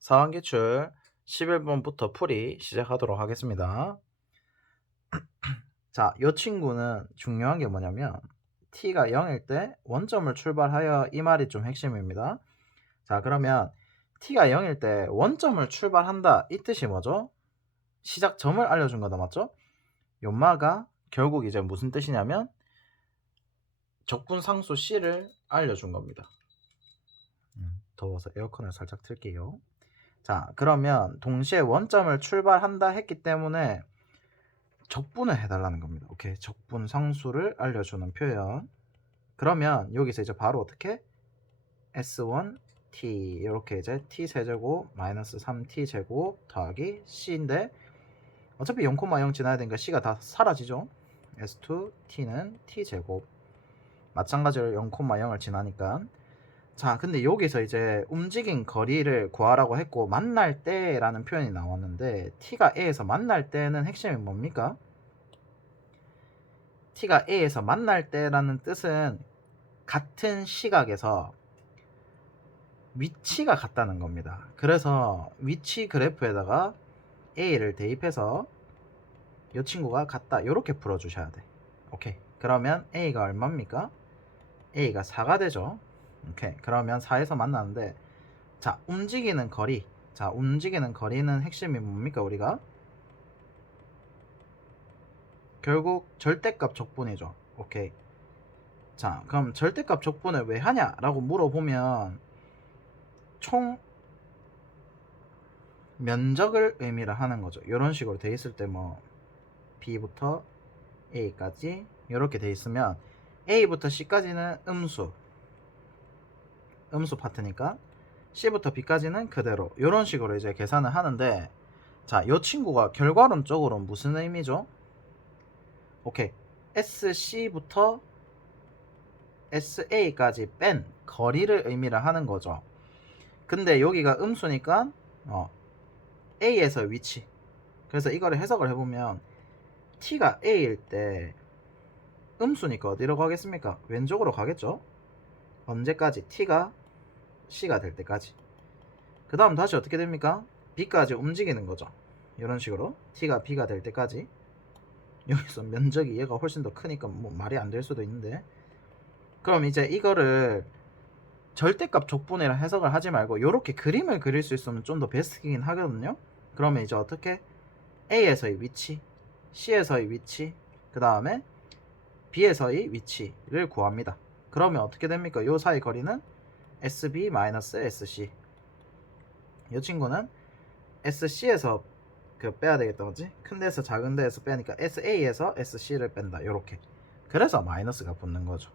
사항기출 11번부터 풀이 시작하도록 하겠습니다. 자, 이 친구는 중요한 게 뭐냐면 t가 0일 때 원점을 출발하여 이 말이 좀 핵심입니다. 자, 그러면 t가 0일 때 원점을 출발한다 이 뜻이 뭐죠? 시작점을 알려준 거다, 맞죠? 요마가 결국 이제 무슨 뜻이냐면 적분상수 c를 알려준 겁니다. 더워서 에어컨을 살짝 틀게요. 자, 그러면 동시에 원점을 출발한다 했기 때문에 적분을 해달라는 겁니다. 오케이, 적분 상수를 알려주는 표현. 그러면 여기서 이제 바로 어떻게 S1 T 이렇게 이제 T 세제곱 마이너스 3T 제곱 더하기 C인데 어차피 0,0 지나야 되니까 C가 다 사라지죠. S2 T는 T 제곱 마찬가지로 0,0을 지나니까. 자, 근데 여기서 이제 움직인 거리를 구하라고 했고 만날 때라는 표현이 나왔는데 t가 a에서 만날 때는 핵심이 뭡니까? t가 a에서 만날 때라는 뜻은 같은 시각에서 위치가 같다는 겁니다. 그래서 위치 그래프에다가 a를 대입해서 이 친구가 같다 이렇게 풀어주셔야 돼. 오케이, 그러면 a가 얼마입니까? a가 4가 되죠. 오케이, 그러면 4에서 만나는데 자, 움직이는 거리. 자, 움직이는 거리는 핵심이 뭡니까, 우리가? 결국 절대값 적분이죠. 오케이. 자, 그럼 절대값 적분을 왜 하냐라고 물어보면 총 면적을 의미를 하는 거죠. 이런 식으로 돼 있을 때 뭐 B부터 A까지 이렇게 돼 있으면 A부터 C까지는 음수 파트니까 C부터 B까지는 그대로 이런 식으로 이제 계산을 하는데 자, 이 친구가 결과론적으로 무슨 의미죠? 오케이, SC부터 SA까지 뺀 거리를 의미를 하는 거죠. 근데 여기가 음수니까 A에서 위치. 그래서 이거를 해석을 해보면 T가 A일 때 음수니까 어디로 가겠습니까? 왼쪽으로 가겠죠. 언제까지? T가 C가 될 때까지. 그 다음 다시 어떻게 됩니까? B까지 움직이는 거죠. 이런 식으로 T가 B가 될 때까지. 여기서 면적이 얘가 훨씬 더 크니까 뭐 말이 안 될 수도 있는데, 그럼 이제 이거를 절대값 적분이라 해석을 하지 말고 이렇게 그림을 그릴 수 있으면 좀 더 베스트이긴 하거든요. 그러면 이제 어떻게 A에서의 위치, C에서의 위치, 그 다음에 B에서의 위치를 구합니다. 그러면 어떻게 됩니까? 요 사이 거리는 SB-SC. 이 친구는 SC에서 빼야 되겠다, 그지? 큰 데서 작은 데에서 빼니까 SA에서 SC를 뺀다. 요렇게. 그래서 마이너스가 붙는 거죠.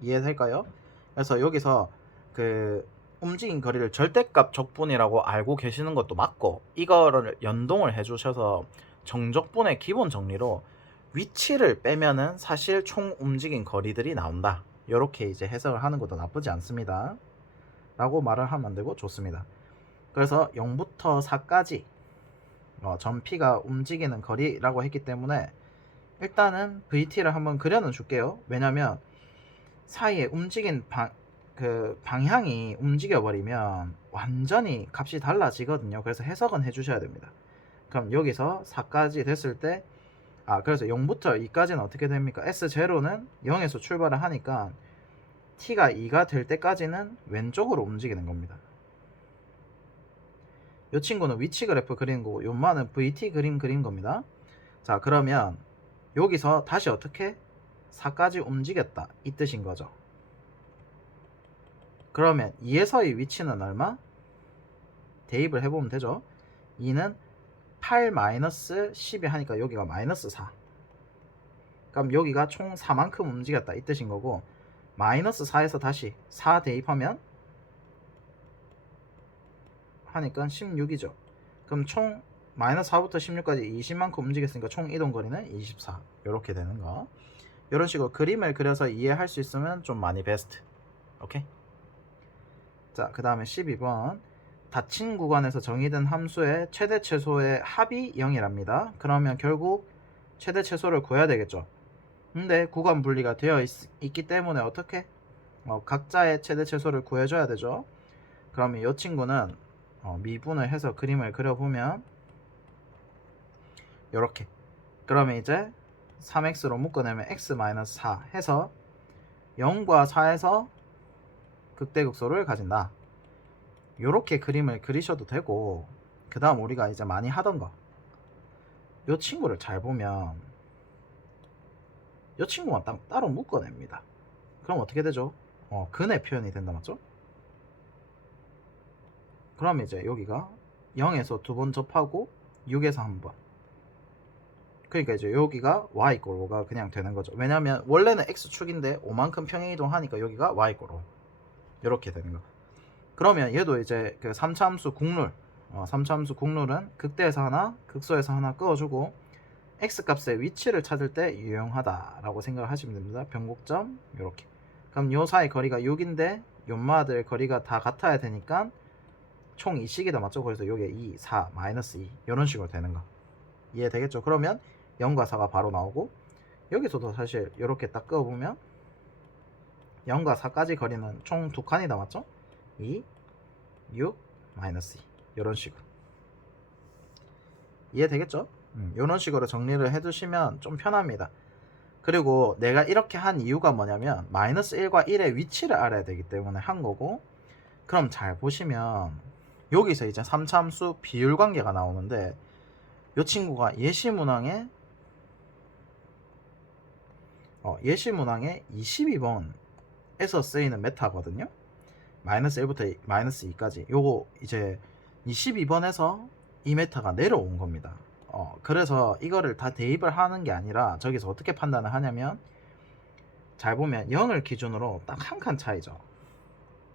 이해될까요? 그래서 여기서 움직인 거리를 절대값 적분이라고 알고 계시는 것도 맞고, 이거를 연동을 해주셔서 정적분의 기본 정리로 위치를 빼면은 사실 총 움직인 거리들이 나온다. 이렇게 이제 해석을 하는 것도 나쁘지 않습니다. 라고 말을 하면 되고 좋습니다. 그래서 0부터 4까지 전 P가 움직이는 거리라고 했기 때문에 일단은 VT를 한번 그려는 줄게요. 왜냐면 사이에 움직인 방향이 움직여버리면 완전히 값이 달라지거든요. 그래서 해석은 해주셔야 됩니다. 그럼 여기서 4까지 됐을 때 그래서 0부터 2까지는 어떻게 됩니까? S0는 0에서 출발을 하니까 T가 2가 될 때까지는 왼쪽으로 움직이는 겁니다. 이 친구는 위치 그래프 그리는 거고 요만은 VT 그림 그린 겁니다. 자, 그러면 여기서 다시 어떻게 4까지 움직였다 이 뜻인 거죠. 그러면 2에서의 위치는 얼마? 대입을 해보면 되죠. 2는 8 마이너스 10이 하니까 여기가 마이너스 4. 그럼 여기가 총 4만큼 움직였다 이 뜻인 거고, 마이너스 4에서 다시 4 대입하면 하니까 16이죠. 그럼 총 마이너스 4부터 16까지 20만큼 움직였으니까 총 이동거리는 24. 이렇게 되는 거. 이런 식으로 그림을 그려서 이해할 수 있으면 좀 많이 베스트. 오케이? 자, 그 다음에 12번. 닫힌 구간에서 정의된 함수의 최대 최소의 합이 0이랍니다. 그러면 결국 최대 최소를 구해야 되겠죠. 근데 구간 분리가 되어 있기 때문에 어떻게? 각자의 최대 최소를 구해줘야 되죠. 그러면 이 친구는 미분을 해서 그림을 그려보면 요렇게. 그러면 이제 3x로 묶어내면 x-4 해서 0과 4에서 극대극소를 가진다. 요렇게 그림을 그리셔도 되고, 그 다음 우리가 이제 많이 하던 거, 요 친구를 잘 보면 요 친구만 따로 묶어냅니다. 그럼 어떻게 되죠? 근의 표현이 된다 맞죠? 그럼 이제 여기가 0에서 2번 접하고 6에서 1번. 그러니까 이제 여기가 y 꼴 5가 그냥 되는 거죠. 왜냐면 원래는 x축인데 5만큼 평행이동하니까 여기가 y 꼴 5. 이렇게 되는 거. 그러면 얘도 이제 그 3차 함수 국룰, 3차 함수 국룰은 극대에서 하나, 극소에서 하나 끄어주고 x 값의 위치를 찾을 때 유용하다라고 생각을 하시면 됩니다. 변곡점 이렇게. 그럼 요 사이 거리가 6인데 요마들 거리가 다 같아야 되니까 총 2씩이다 맞죠? 그래서 요게 2, 4, 마이너스 2 이런 식으로 되는 거. 이해되겠죠? 그러면 0과 4가 바로 나오고, 여기서도 사실 이렇게 딱 끄어보면 0과 4까지 거리는 총 2칸이다 맞죠? 2, 6, 마이너스 2 이런 식으로. 이해되겠죠? 이런 식으로 정리를 해두시면 좀 편합니다. 그리고 내가 이렇게 한 이유가 뭐냐면 마이너스 1과 1의 위치를 알아야 되기 때문에 한 거고, 그럼 잘 보시면 여기서 이제 3차 함수 비율 관계가 나오는데, 이 친구가 예시문항에 22번에서 쓰이는 메타거든요. 마이너스 1부터 마이너스 2까지. 요거 이제 22번에서 이 메타가 내려온 겁니다. 그래서 이거를 다 대입을 하는 게 아니라 저기서 어떻게 판단을 하냐면, 잘 보면 0을 기준으로 딱 한 칸 차이죠.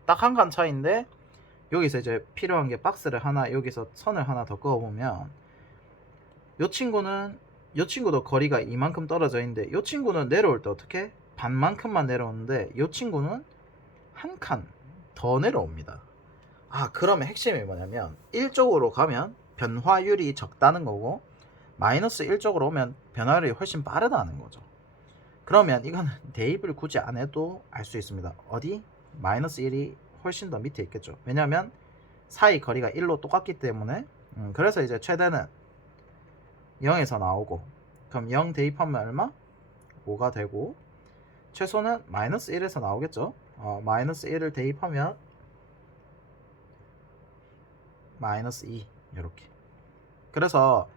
딱 한 칸 차이인데 여기서 이제 필요한 게 박스를 하나, 여기서 선을 하나 더 그어보면 요 친구도 거리가 이만큼 떨어져 있는데 요 친구는 내려올 때 어떻게? 반만큼만 내려오는데 요 친구는 한 칸 더 내려옵니다. 그러면 핵심이 뭐냐면 1쪽으로 가면 변화율이 적다는 거고, 마이너스 1쪽으로 오면 변화율이 훨씬 빠르다는 거죠. 그러면 이거는 대입을 굳이 안 해도 알 수 있습니다. 어디? 마이너스 1이 훨씬 더 밑에 있겠죠. 왜냐면 사이 거리가 1로 똑같기 때문에. 그래서 이제 최대는 0에서 나오고, 그럼 0 대입하면 얼마? 5가 되고, 최소는 마이너스 1에서 나오겠죠. 마이너스 1을 대입하면 마이너스 2 이렇게. 그래서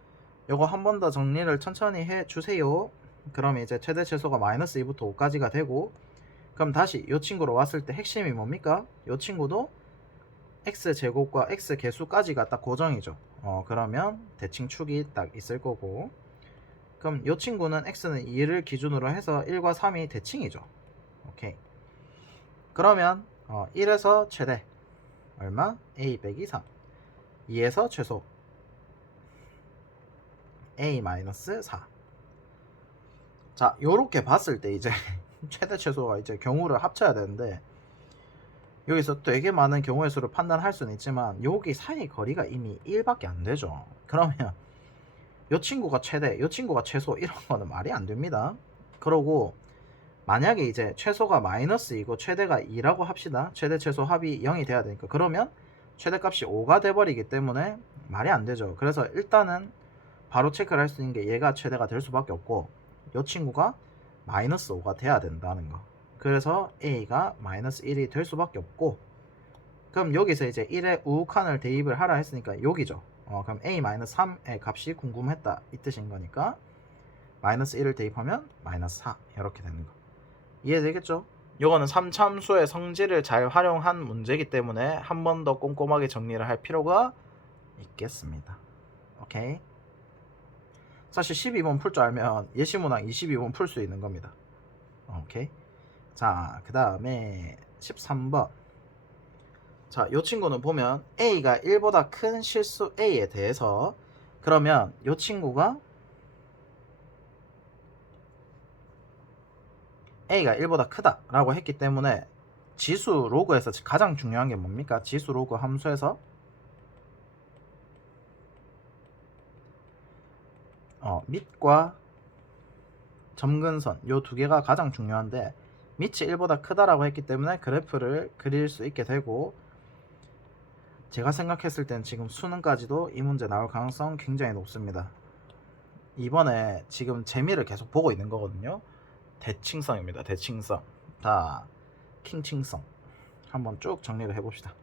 요거 한 번 더 정리를 천천히 해 주세요. 그럼 이제 최대 최소가 마이너스 2부터 5까지가 되고, 그럼 다시 요 친구로 왔을 때 핵심이 뭡니까? 요 친구도 x제곱과 x개수까지가 딱 고정이죠. 그러면 대칭축이 딱 있을 거고, 그럼 요 친구는 x는 2를 기준으로 해서 1과 3이 대칭이죠. 오케이. 그러면 1에서 최대 얼마? a 빼기 3. 2에서 최소 a-4. 자, 요렇게 봤을 때 이제 최대 최소가 이제 경우를 합쳐야 되는데, 여기서 되게 많은 경우의 수를 판단할 수는 있지만 여기 사이 거리가 이미 1밖에 안 되죠. 그러면 요 친구가 최대, 요 친구가 최소, 이런 거는 말이 안 됩니다. 그러고 만약에 이제 최소가 마이너스이고 최대가 2라고 합시다. 최대 최소 합이 0이 돼야 되니까. 그러면 최대값이 5가 돼버리기 때문에 말이 안 되죠. 그래서 일단은 바로 체크를 할 수 있는 게 얘가 최대가 될 수밖에 없고, 요 친구가 마이너스 5가 돼야 된다는 거. 그래서 a가 마이너스 1이 될 수밖에 없고, 그럼 여기서 이제 1의 우칸을 대입을 하라 했으니까 여기죠. 그럼 a-3의 값이 궁금했다 이 뜻인 거니까 마이너스 1을 대입하면 마이너스 4 이렇게 되는 거. 이해되겠죠? 요거는 3참수의 성질을 잘 활용한 문제이기 때문에 한 번 더 꼼꼼하게 정리를 할 필요가 있겠습니다. 오케이. 사실 12번 풀 줄 알면 예시문항 22번 풀 수 있는 겁니다. 오케이. 자, 그 다음에 13번. 자, 요 친구는 보면 A가 1보다 큰 실수 A에 대해서, 그러면 요 친구가 A가 1보다 크다 라고 했기 때문에 지수 로그에서 가장 중요한 게 뭡니까? 지수 로그 함수에서 밑과 점근선 요 두 개가 가장 중요한데, 밑이 1보다 크다라고 했기 때문에 그래프를 그릴 수 있게 되고, 제가 생각했을 땐 지금 수능까지도 이 문제 나올 가능성 굉장히 높습니다. 이번에 지금 재미를 계속 보고 있는 거거든요. 대칭성입니다. 대칭성. 다 킹칭성. 한번 쭉 정리를 해봅시다.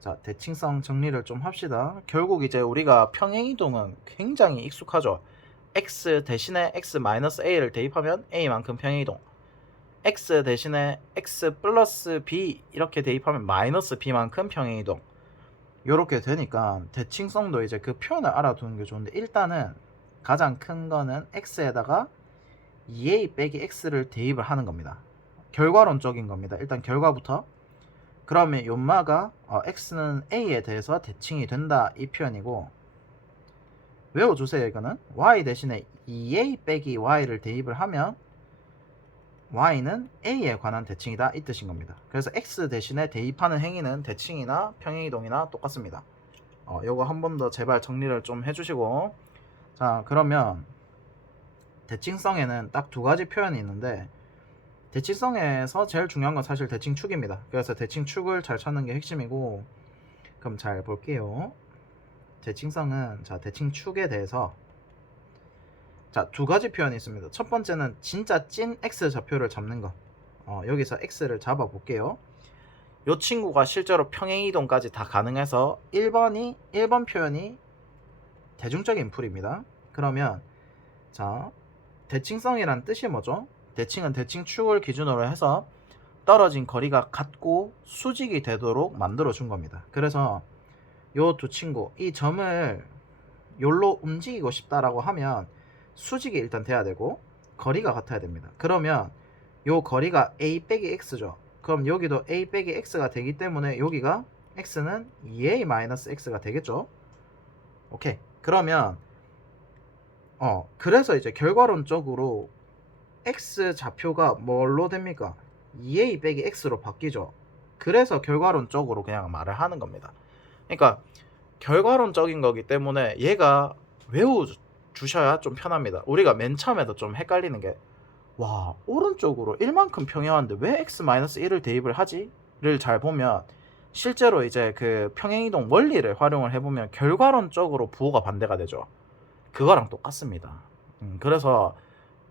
자, 대칭성 정리를 좀 합시다. 결국 이제 우리가 평행이동은 굉장히 익숙하죠. x 대신에 x-a를 대입하면 a만큼 평행이동, x 대신에 x 플러스 b 이렇게 대입하면 마이너스 b만큼 평행이동. 요렇게 되니까 대칭성도 이제 그 표현을 알아두는 게 좋은데, 일단은 가장 큰 거는 x에다가 2a 빼기 x를 대입을 하는 겁니다. 결과론적인 겁니다. 일단 결과부터. 그러면 요마가 x는 a에 대해서 대칭이 된다, 이 표현이고, 외워주세요. 이거는 y 대신에 2a 빼기 y를 대입을 하면 y는 a에 관한 대칭이다, 이 뜻인 겁니다. 그래서 x 대신에 대입하는 행위는 대칭이나 평행이동이나 똑같습니다. 요거 한 번 더 제발 정리를 좀 해주시고. 자, 그러면 대칭성에는 딱 두 가지 표현이 있는데, 대칭성에서 제일 중요한 건 사실 대칭축입니다. 그래서 대칭축을 잘 찾는 게 핵심이고, 그럼 잘 볼게요. 대칭성은, 자, 대칭축에 대해서 자, 두 가지 표현이 있습니다. 첫 번째는 진짜 찐 x 좌표를 잡는 거. 여기서 x를 잡아 볼게요. 요 친구가 실제로 평행이동까지 다 가능해서 1번 표현이 대중적인 풀입니다. 그러면 자, 대칭성이란 뜻이 뭐죠? 대칭은 대칭축을 기준으로 해서 떨어진 거리가 같고 수직이 되도록 만들어 준 겁니다. 그래서 요 두 친구, 이 점을 요로 움직이고 싶다라고 하면 수직이 일단 돼야 되고 거리가 같아야 됩니다. 그러면 요 거리가 a 빼기 x죠. 그럼 여기도 a 빼기 x가 되기 때문에 여기가 x는 2a-x가 되겠죠. 오케이. 그러면 그래서 이제 결과론적으로 x 좌표가 뭘로 됩니까? 2a 빼기 x로 바뀌죠. 그래서 결과론적으로 그냥 말을 하는 겁니다. 그러니까 결과론적인 거기 때문에 얘가 외워주셔야 좀 편합니다. 우리가 맨 처음에도 좀 헷갈리는 게, 와, 오른쪽으로 1만큼 평행한데 왜 x-1을 대입을 하지? 를 잘 보면 실제로 이제 그 평행이동 원리를 활용을 해보면 결과론적으로 부호가 반대가 되죠. 그거랑 똑같습니다. 그래서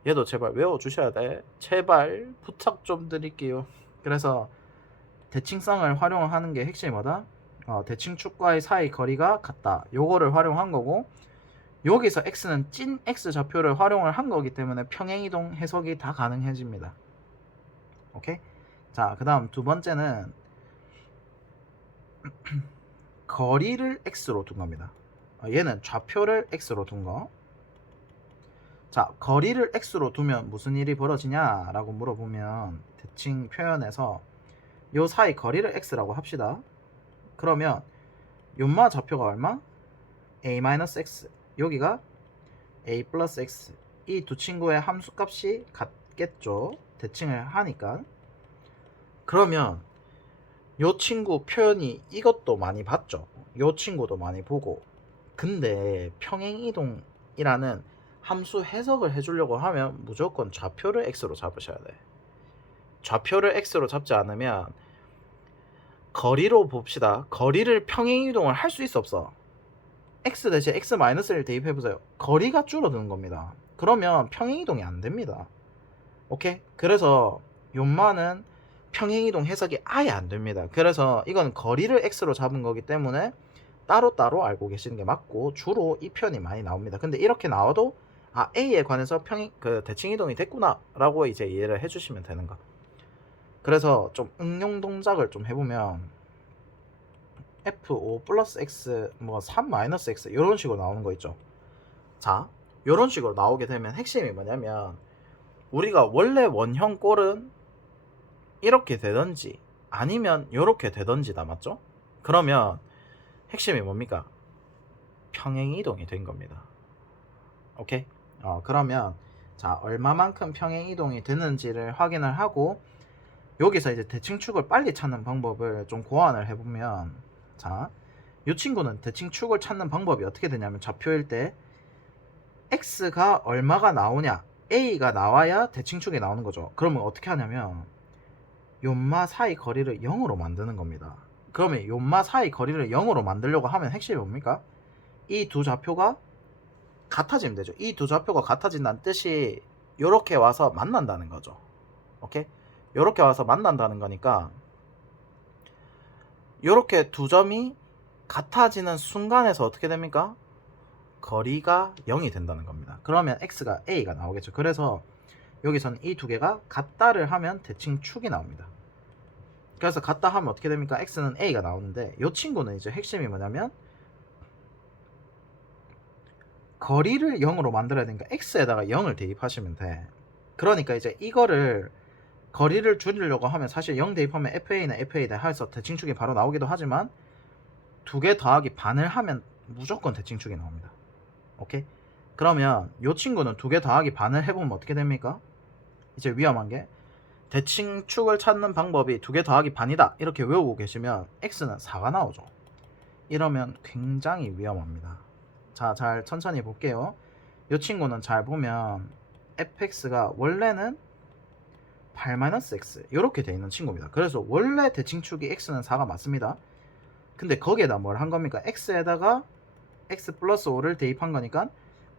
얘도 제발 외워주셔야 돼. 제발 부탁 좀 드릴게요. 그래서 대칭성을 활용하는 게 핵심이 뭐다? 대칭축과의 사이 거리가 같다. 요거를 활용한 거고, 여기서 x는 찐 x 좌표를 활용을 한 거기 때문에 평행이동 해석이 다 가능해집니다. 오케이? 자, 그 다음 두 번째는 거리를 x로 둔 겁니다. 얘는 좌표를 x로 둔 거. 자, 거리를 x로 두면 무슨 일이 벌어지냐 라고 물어보면, 대칭 표현에서 요 사이 거리를 x라고 합시다. 그러면 요마 좌표가 얼마? a-x, 여기가 a 플러스 x, 이 두 친구의 함수값이 같겠죠. 대칭을 하니까. 그러면 요 친구 표현이 이것도 많이 봤죠. 요 친구도 많이 보고. 근데 평행이동이라는 함수 해석을 해주려고 하면 무조건 좌표를 x로 잡으셔야 돼. 좌표를 x로 잡지 않으면, 거리로 봅시다. 거리를 평행이동을 할 수 있어 없어? x 대신 x-를 대입해보세요. 거리가 줄어드는 겁니다. 그러면 평행이동이 안 됩니다. 오케이? 그래서 요마는 평행이동 해석이 아예 안 됩니다. 그래서 이건 거리를 x로 잡은 거기 때문에 따로따로 알고 계시는 게 맞고, 주로 이 표현이 많이 나옵니다. 근데 이렇게 나와도 a에 관해서 대칭이동이 됐구나 라고 이제 이해를 해주시면 되는 거. 그래서 좀 응용 동작을 좀 해보면 f5 플러스 x 3 마이너스 x 이런 식으로 나오는 거 있죠. 자, 이런 식으로 나오게 되면 핵심이 뭐냐면, 우리가 원래 원형 꼴은 이렇게 되던지 아니면 이렇게 되던지다, 맞죠? 그러면 핵심이 뭡니까? 평행이동이 된 겁니다. 오케이? 그러면 자, 얼마만큼 평행이동이 되는지를 확인을 하고, 여기서 이제 대칭축을 빨리 찾는 방법을 좀 고안을 해보면, 자, 이 친구는 대칭축을 찾는 방법이 어떻게 되냐면, 좌표일 때 x가 얼마가 나오냐, a가 나와야 대칭축이 나오는 거죠. 그러면 어떻게 하냐면 요마 사이 거리를 0으로 만드는 겁니다. 그러면 요마 사이 거리를 0으로 만들려고 하면 핵심이 뭡니까? 이 두 좌표가 같아지면 되죠. 이 두 좌표가 같아진다는 뜻이 요렇게 와서 만난다는 거죠. 오케이? 요렇게 와서 만난다는 거니까 요렇게 두 점이 같아지는 순간에서 어떻게 됩니까? 거리가 0이 된다는 겁니다. 그러면 x가 a가 나오겠죠. 그래서 여기서는 이 두 개가 같다를 하면 대칭 축이 나옵니다. 그래서 같다 하면 어떻게 됩니까? x는 a가 나오는데 이 친구는 이제 핵심이 뭐냐면 거리를 0으로 만들어야 되니까 x에다가 0을 대입하시면 돼. 그러니까 이제 이거를 거리를 줄이려고 하면 사실 0 대입하면 fa는 fa다 해서 대칭축이 바로 나오기도 하지만 두 개 더하기 반을 하면 무조건 대칭축이 나옵니다. 오케이? 그러면 이 친구는 두 개 더하기 반을 해보면 어떻게 됩니까? 이제 위험한 게 대칭축을 찾는 방법이 두 개 더하기 반이다 이렇게 외우고 계시면 x는 4가 나오죠. 이러면 굉장히 위험합니다. 자, 잘 천천히 볼게요. 이 친구는 잘 보면 fx가 원래는 8-x 이렇게 돼 있는 친구입니다. 그래서 원래 대칭축이 x는 4가 맞습니다. 근데 거기에다 뭘 한 겁니까? x에다가 x 플러스 5를 대입한 거니까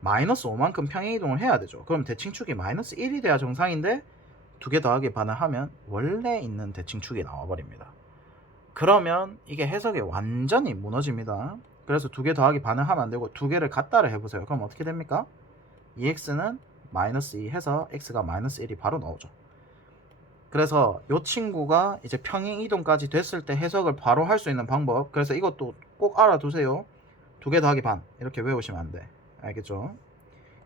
마이너스 5만큼 평행이동을 해야 되죠. 그럼 대칭축이 마이너스 1이 돼야 정상인데 두 개 더하기 반을 하면 원래 있는 대칭축이 나와버립니다. 그러면 이게 해석이 완전히 무너집니다. 그래서 두 개 더하기 반을 하면 안 되고 두 개를 갖다를 해보세요. 그럼 어떻게 됩니까? 2x는 마이너스 2 해서 x가 마이너스 1이 바로 나오죠. 그래서 이 친구가 이제 평행이동까지 됐을 때 해석을 바로 할 수 있는 방법. 그래서 이것도 꼭 알아두세요. 두 개 더하기 반 이렇게 외우시면 안 돼. 알겠죠?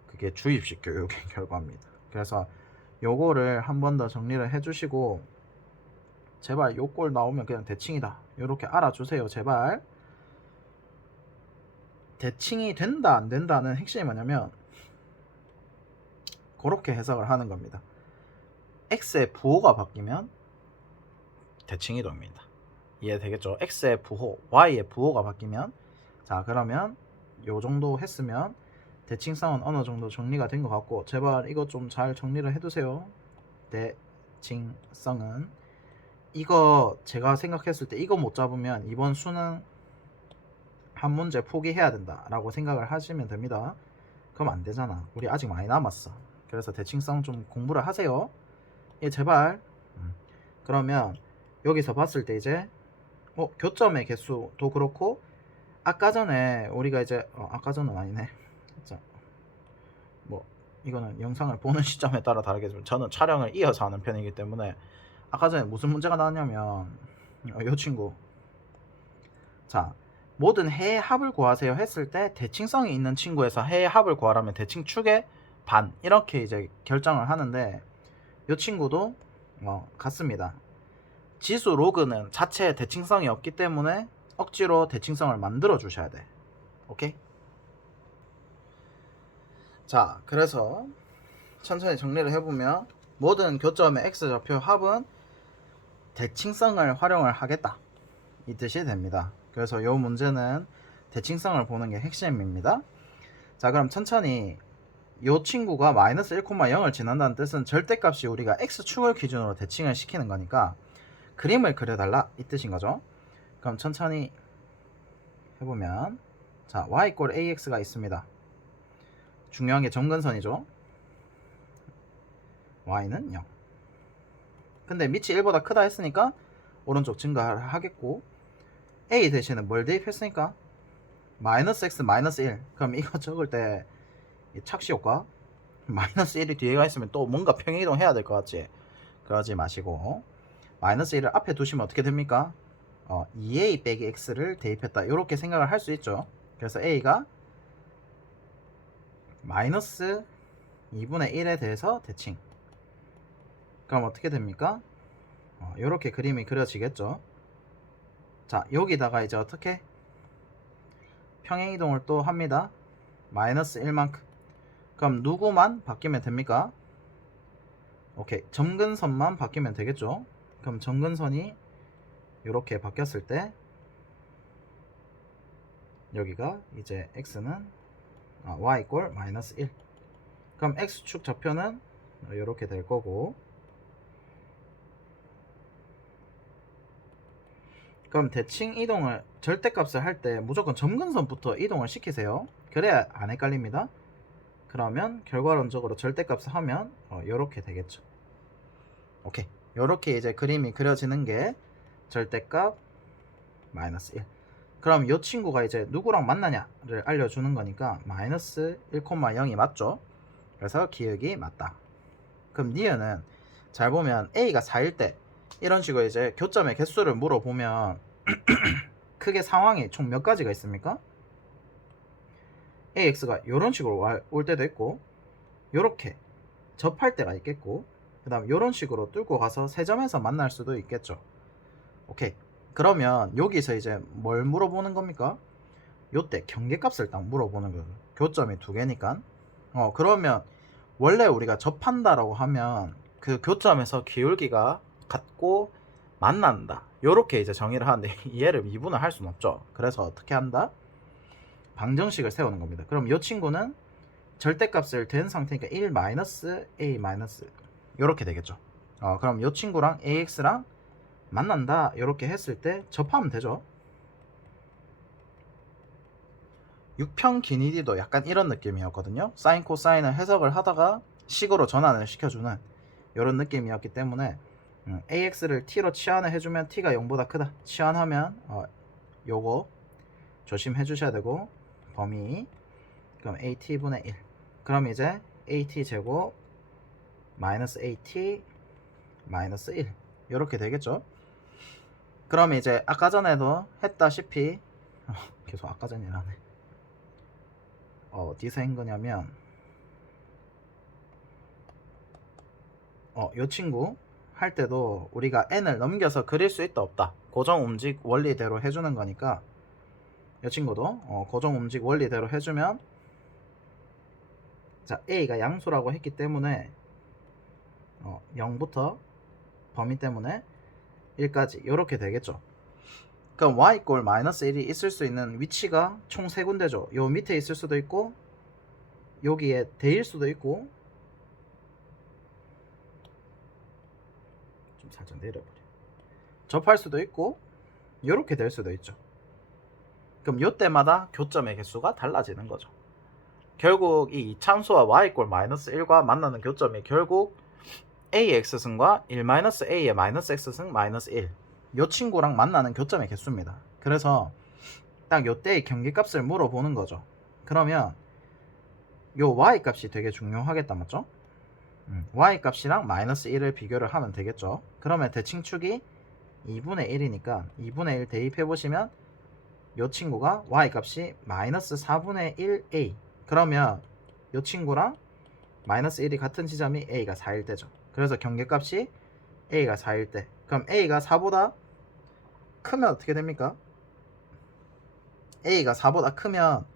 그게 주입식 교육의 결과입니다. 그래서 요거를 한 번 더 정리를 해주시고 제발 요 꼴 나오면 그냥 대칭이다 이렇게 알아주세요. 제발. 대칭이 된다 안 된다는 핵심이 뭐냐면 그렇게 해석을 하는 겁니다. x의 부호가 바뀌면 대칭이 됩니다. 이해되겠죠? x의 부호, y의 부호가 바뀌면 자 그러면 요 정도 했으면 대칭성은 어느 정도 정리가 된 것 같고 제발 이거 좀 잘 정리를 해두세요. 대칭성은 이거 제가 생각했을 때 이거 못 잡으면 이번 수능 한 문제 포기해야 된다 라고 생각을 하시면 됩니다. 그럼 안 되잖아. 우리 아직 많이 남았어. 그래서 대칭성 좀 공부를 하세요. 예, 제발. 그러면 여기서 봤을 때 이제 교점의 개수도 그렇고 아까 전에 우리가 이제 아까 전은 아니네. 자, 뭐 이거는 영상을 보는 시점에 따라 다르겠지만 저는 촬영을 이어서 하는 편이기 때문에 아까 전에 무슨 문제가 나왔냐면 이 친구. 자, 모든 해의 합을 구하세요 했을 때 대칭성이 있는 친구에서 해의 합을 구하라면 대칭축의 반 이렇게 이제 결정을 하는데 이 친구도 같습니다. 지수 로그는 자체에 대칭성이 없기 때문에 억지로 대칭성을 만들어 주셔야 돼. 오케이? 자, 그래서 천천히 정리를 해보면 모든 교점의 x좌표 합은 대칭성을 활용을 하겠다 이 뜻이 됩니다. 그래서 이 문제는 대칭성을 보는 게 핵심입니다. 자, 그럼 천천히 이 친구가 마이너스 1,0을 지난다는 뜻은 절대값이 우리가 x축을 기준으로 대칭을 시키는 거니까 그림을 그려달라 이 뜻인 거죠. 그럼 천천히 해보면 자 y = ax가 있습니다. 중요한 게 점근선이죠. y는 0. 근데 밑이 1보다 크다 했으니까 오른쪽 증가하겠고 a 대신에 뭘 대입했으니까 마이너스 x 마이너스 1. 그럼 이거 적을 때 착시 효과 마이너스 1이 뒤에가 있으면 또 뭔가 평행이동 해야 될 것 같지? 그러지 마시고 마이너스 1을 앞에 두시면 어떻게 됩니까? 2a 빼기 x를 대입했다 이렇게 생각을 할 수 있죠. 그래서 a가 마이너스 2분의 1에 대해서 대칭. 그럼 어떻게 됩니까? 이렇게 그림이 그려지겠죠. 자, 여기다가 이제 어떻게 평행이동을 또 합니다. 마이너스 1만큼. 그럼 누구만 바뀌면 됩니까? 오케이, 점근선만 바뀌면 되겠죠. 그럼 점근선이 이렇게 바뀌었을 때 여기가 이제 x는 y = 마이너스 1. 그럼 x축 좌표는 이렇게 될 거고 그럼 대칭 이동을 절대값을 할 때 무조건 점근선부터 이동을 시키세요. 그래야 안 헷갈립니다. 그러면 결과론적으로 절대값을 하면 요렇게 되겠죠. 오케이. 요렇게 이제 그림이 그려지는 게 절대값 마이너스 1. 그럼 이 친구가 이제 누구랑 만나냐를 알려주는 거니까 마이너스 1,0이 맞죠? 그래서 기억이 맞다. 그럼 니은은 잘 보면 A가 4일 때 이런 식으로 이제 교점의 개수를 물어보면 크게 상황이 총 몇 가지가 있습니까? AX가 이런 식으로 올 때도 있고 요렇게 접할 때가 있겠고 그 다음 이런 식으로 뚫고 가서 세 점에서 만날 수도 있겠죠. 오케이. 그러면 여기서 이제 뭘 물어보는 겁니까? 요때 경계값을 딱 물어보는 거예요. 교점이 두 개니까. 그러면 원래 우리가 접한다라고 하면 그 교점에서 기울기가 같고 만난다. 요렇게 이제 정의를 하는데 얘를 미분을 할 수는 없죠. 그래서 어떻게 한다? 방정식을 세우는 겁니다. 그럼 이 친구는 절대값을 된 상태니까 1 마이너스 a 마이너스 요렇게 되겠죠. 그럼 이 친구랑 ax랑 만난다 이렇게 했을 때 접하면 되죠. 6평 기니디도 약간 이런 느낌이었거든요. 사인 코사인을 해석을 하다가 식으로 전환을 시켜주는 이런 느낌이었기 때문에 ax를 t로 치환을 해주면 t가 0보다 크다. 치환하면 요거 조심해 주셔야 되고 범위 그럼 at분의 1 그럼 이제 at 제곱 마이너스 at 마이너스 1 이렇게 되겠죠. 그럼 이제 아까 전에도 했다시피 계속 아까 전이라네. 어디서 한 거냐면 요 친구 할 때도 우리가 n을 넘겨서 그릴 수 있다 없다 고정 움직 원리대로 해주는 거니까 이 친구도 고정 움직 원리대로 해주면 자 a가 양수라고 했기 때문에 0부터 범위 때문에 1까지 이렇게 되겠죠. 그럼 y 꼴 마이너스 1이 있을 수 있는 위치가 총 3군데죠. 요 밑에 있을 수도 있고 여기에 대일 수도 있고 좀 살짝 내려버려 접할 수도 있고 이렇게 될 수도 있죠. 그럼 요때마다 교점의 개수가 달라지는 거죠. 결국 이 참수와 y 꼴 마이너스 1과 만나는 교점이 결국 ax승과 1-a의 마이너스 x승 마이너스 1 요 친구랑 만나는 교점의 개수입니다. 그래서 딱 요때의 경계값을 물어보는 거죠. 그러면 요 y값이 되게 중요하겠다 맞죠? y값이랑 마이너스 1을 비교를 하면 되겠죠. 그러면 대칭축이 2분의 1이니까 2분의 1 대입해보시면 요 친구가 y값이 마이너스 4분의 1a 그러면 요 친구랑 마이너스 1이 같은 지점이 a가 4일 때죠. 그래서 경계값이 a가 4일 때 그럼 a가 4보다 크면 어떻게 됩니까? a가 4보다 크면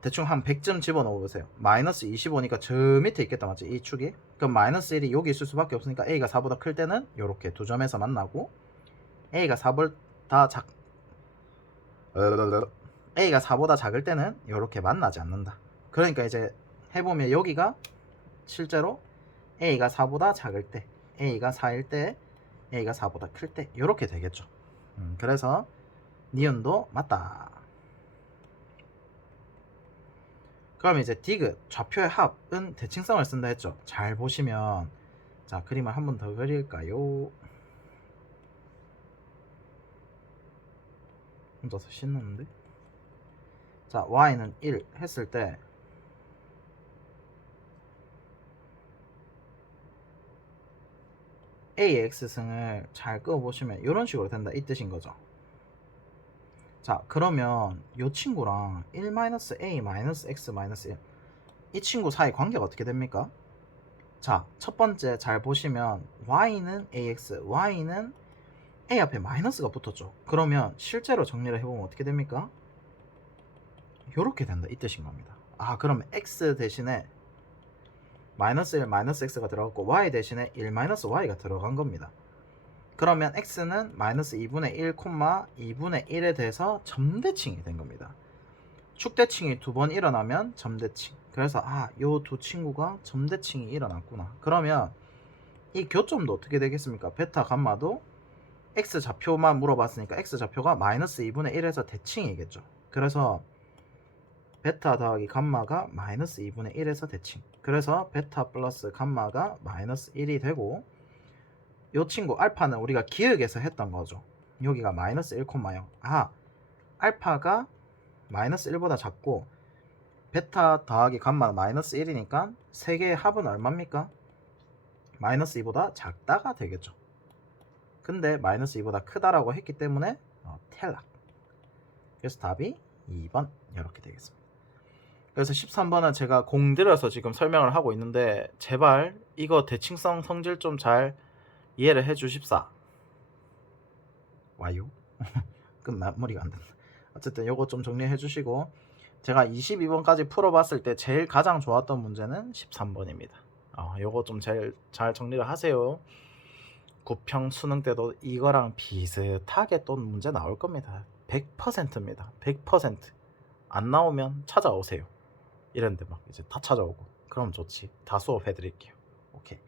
대충 한 100점 집어넣어 보세요. 마이너스 25니까 저 밑에 있겠다 맞지? 이 축이. 그럼 마이너스 1이 여기 있을 수밖에 없으니까 a가 4보다 클 때는 이렇게 두 점에서 만나고 a가 4보다 a가 4보다 작을 때는 이렇게 만나지 않는다. 그러니까 이제 해보면 여기가 실제로 a가 4보다 작을 때 a가 4일 때 a가 4보다 클 때 이렇게 되겠죠. 그래서 니은도 맞다. 그럼 이제 디귿 좌표의 합은 대칭성을 쓴다 했죠. 잘 보시면 자 그림을 한 번 더 그릴까요? 혼자서 신났는데 자 y는 1 했을 때 ax승을 잘 끄어보시면 이런 식으로 된다 이 뜻인 거죠. 자 그러면 이 친구랑 1-a-x-1 이 친구 사이 관계가 어떻게 됩니까? 자 첫 번째 잘 보시면 y는 ax y는 a 앞에 마이너스가 붙었죠. 그러면 실제로 정리를 해보면 어떻게 됩니까? 이렇게 된다 이 뜻인 겁니다. 그러면 x 대신에 마이너스 1 마이너스 x가 들어갔고 y 대신에 1 마이너스 y가 들어간 겁니다. 그러면 x는 마이너스 2분의 1, 2분의 1에 대해서 점대칭이 된 겁니다. 축대칭이 두 번 일어나면 점대칭. 그래서 요 두 친구가 점대칭이 일어났구나. 그러면 이 교점도 어떻게 되겠습니까? 베타 감마도 x 좌표만 물어봤으니까 x 좌표가 마이너스 2분의 1에서 대칭이겠죠. 그래서 베타 더하기 감마가 마이너스 2분의 1에서 대칭. 그래서 베타 플러스 감마가 마이너스 1이 되고, 요 친구 알파는 우리가 기억에서 했던 거죠. 여기가 마이너스 1,0. 알파가 마이너스 1보다 작고 베타 더하기 감마는 마이너스 1이니까 세 개의 합은 얼마입니까? 마이너스 2보다 작다가 되겠죠. 근데 마이너스 2보다 크다라고 했기 때문에 탈락. 그래서 답이 2번 이렇게 되겠습니다. 그래서 13번은 제가 공들여서 지금 설명을 하고 있는데 제발 이거 대칭성 성질 좀 잘 이해를 해 주십사. 와요? 끝마무리가 안 된다. 어쨌든 요거 좀 정리해 주시고, 제가 22번까지 풀어봤을 때 제일 가장 좋았던 문제는 13번입니다. 요거 좀 제일 잘 정리를 하세요. 구평 수능 때도 이거랑 비슷하게 또 문제 나올 겁니다. 100%입니다. 100%. 안 나오면 찾아오세요. 이런데 막 이제 다 찾아오고 그럼 좋지. 다 수업해 드릴게요. 오케이.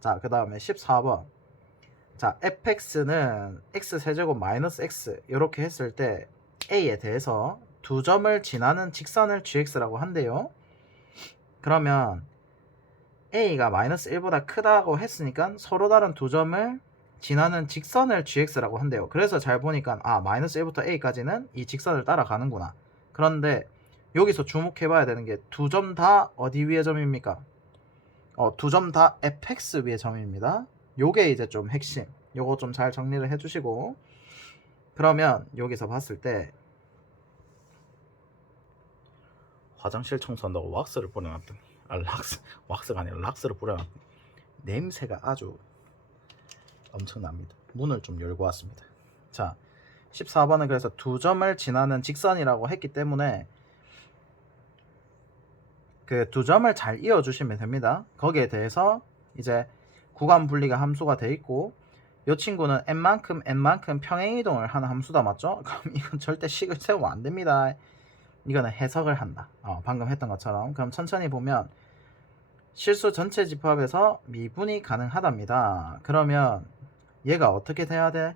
자, 그 다음에 14번. 자, fx는 x세제곱 마이너스 x 이렇게 했을 때 a에 대해서 두 점을 지나는 직선을 gx라고 한대요. 그러면 a가 마이너스 1보다 크다고 했으니까 서로 다른 두 점을 지나는 직선을 gx라고 한대요. 그래서 잘 보니까 마이너스 1부터 a까지는 이 직선을 따라가는구나. 그런데 여기서 주목해 봐야 되는 게 두 점 다 어디 위의 점입니까? 두 점 다 fx 위의 점입니다. 요게 이제 좀 핵심. 요거 좀 잘 정리를 해주시고, 그러면 여기서 봤을 때 화장실 청소한다고 왁스를 뿌려놨더니 왁스가 아니라 락스를 뿌려놨더니 냄새가 아주 엄청납니다. 문을 좀 열고 왔습니다. 자, 14번은 그래서 두 점을 지나는 직선이라고 했기 때문에 그 두 점을 잘 이어주시면 됩니다. 거기에 대해서 이제 구간 분리가 함수가 돼 있고, 이 친구는 n만큼 평행이동을 하는 함수다, 맞죠? 그럼 이건 절대 식을 세우면 안 됩니다. 이거는 해석을 한다. 방금 했던 것처럼. 그럼 천천히 보면 실수 전체 집합에서 미분이 가능하답니다. 그러면 얘가 어떻게 돼야 돼?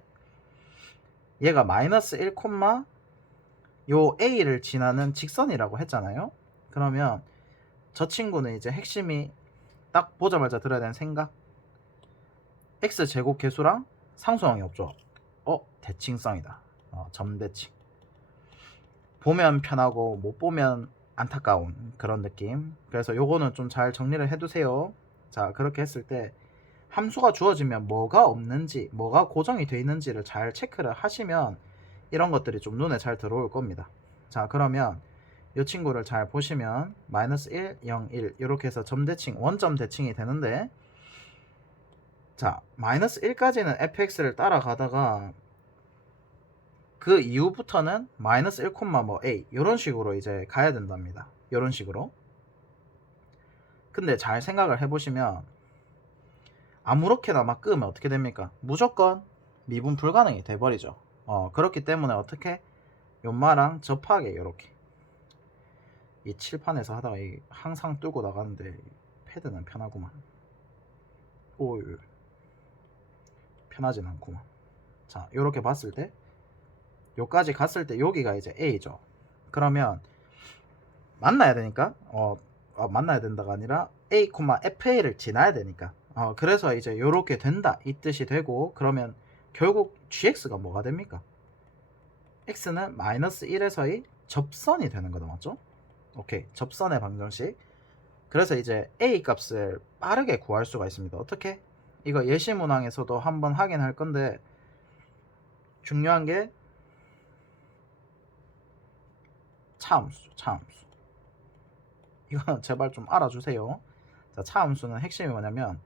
얘가 마이너스 1, 요 a를 지나는 직선이라고 했잖아요. 그러면 저 친구는 이제 핵심이 딱 보자마자 들어야 되는 생각. x제곱 계수랑 상수항이 없죠. 대칭성이다. 점대칭. 보면 편하고 못 보면 안타까운 그런 느낌. 그래서 요거는 좀 잘 정리를 해두세요. 자, 그렇게 했을 때 함수가 주어지면 뭐가 없는지, 뭐가 고정이 돼 있는지를 잘 체크를 하시면 이런 것들이 좀 눈에 잘 들어올 겁니다. 자, 그러면 이 친구를 잘 보시면 마이너스 1, 0, 1 이렇게 해서 점대칭, 원점 대칭이 되는데, 자, 마이너스 1까지는 fx를 따라가다가 그 이후부터는 마이너스 1, a 이런 식으로 이제 가야 된답니다. 이런 식으로. 근데 잘 생각을 해보시면 아무렇게나 막 끄면 어떻게 됩니까? 무조건 미분 불가능이 돼버리죠. 그렇기 때문에 어떻게 연마랑 접하게 이렇게 이 칠판에서 하다가 항상 뚫고 나가는데 패드는 편하구만. 편하진 않구만. 자, 이렇게 봤을 때 요까지 갔을 때 여기가 이제 A죠. 그러면 만나야 되니까 만나야 된다가 아니라 A, FA를 지나야 되니까 그래서 이제 요렇게 된다 이 뜻이 되고, 그러면 결국 GX가 뭐가 됩니까? X는 마이너스 1에서의 접선이 되는 거다, 맞죠? 오케이, 접선의 방정식. 그래서 이제 A 값을 빠르게 구할 수가 있습니다. 어떻게? 이거 예시 문항에서도 한번 하긴 할 건데, 중요한 게 차함수죠. 차함수. 이거는 제발 좀 알아주세요. 자, 차함수는 핵심이 뭐냐면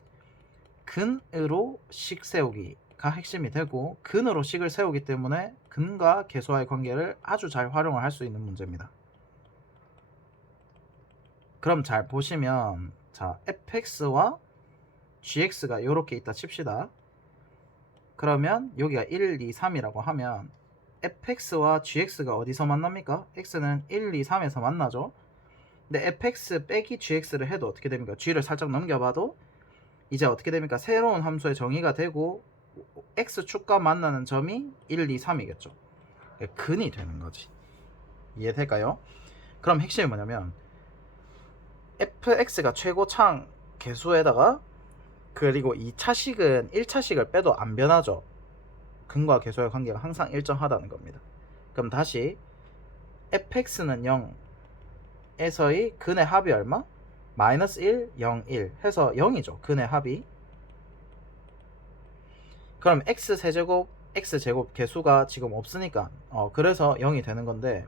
근으로 식 세우기가 핵심이 되고, 근으로 식을 세우기 때문에 근과 계수와의 관계를 아주 잘 활용을 할 수 있는 문제입니다. 그럼 잘 보시면, 자, fx와 gx가 이렇게 있다 칩시다. 그러면 여기가 1, 2, 3이라고 하면 fx와 gx가 어디서 만납니까? x는 1, 2, 3에서 만나죠. 근데 fx 빼기 gx를 해도 어떻게 됩니까? g를 살짝 넘겨봐도 이제 어떻게 됩니까? 새로운 함수의 정의가 되고 x축과 만나는 점이 1, 2, 3이겠죠. 근이 되는 거지. 이해될까요? 그럼 핵심이 뭐냐면 fx가 최고차항 개수에다가 그리고 2차식은 1차식을 빼도 안 변하죠. 근과 개수의 관계가 항상 일정하다는 겁니다. 그럼 다시 fx는 0에서의 근의 합이 얼마? 마이너스 1, 0, 1 해서 0이죠. 근의 합이. 그럼 x세제곱, x제곱 개수가 지금 없으니까 그래서 0이 되는 건데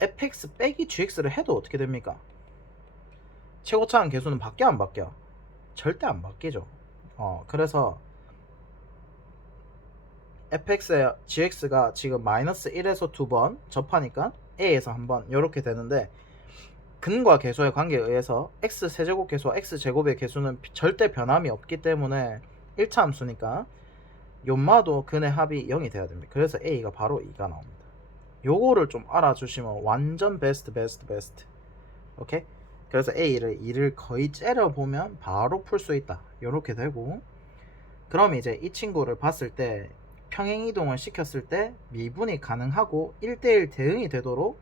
fx 빼기 gx를 해도 어떻게 됩니까? 최고차항 개수는 바뀌어 안 바뀌어? 절대 안 바뀌죠. 그래서 fx에 gx가 지금 마이너스 1에서 2번 접하니까 a에서 한번 이렇게 되는데 근과 개수의 관계에 의해서 x세제곱 개수와 x제곱의 개수는 절대 변함이 없기 때문에 1차 함수니까 요마도 근의 합이 0이 돼야 됩니다. 그래서 a가 바로 2가 나옵니다. 요거를 좀 알아주시면 완전 베스트. 오케이? 그래서 a를 2를 거의 째려보면 바로 풀 수 있다. 요렇게 되고 그럼 이제 이 친구를 봤을 때 평행이동을 시켰을 때 미분이 가능하고 1대1 대응이 되도록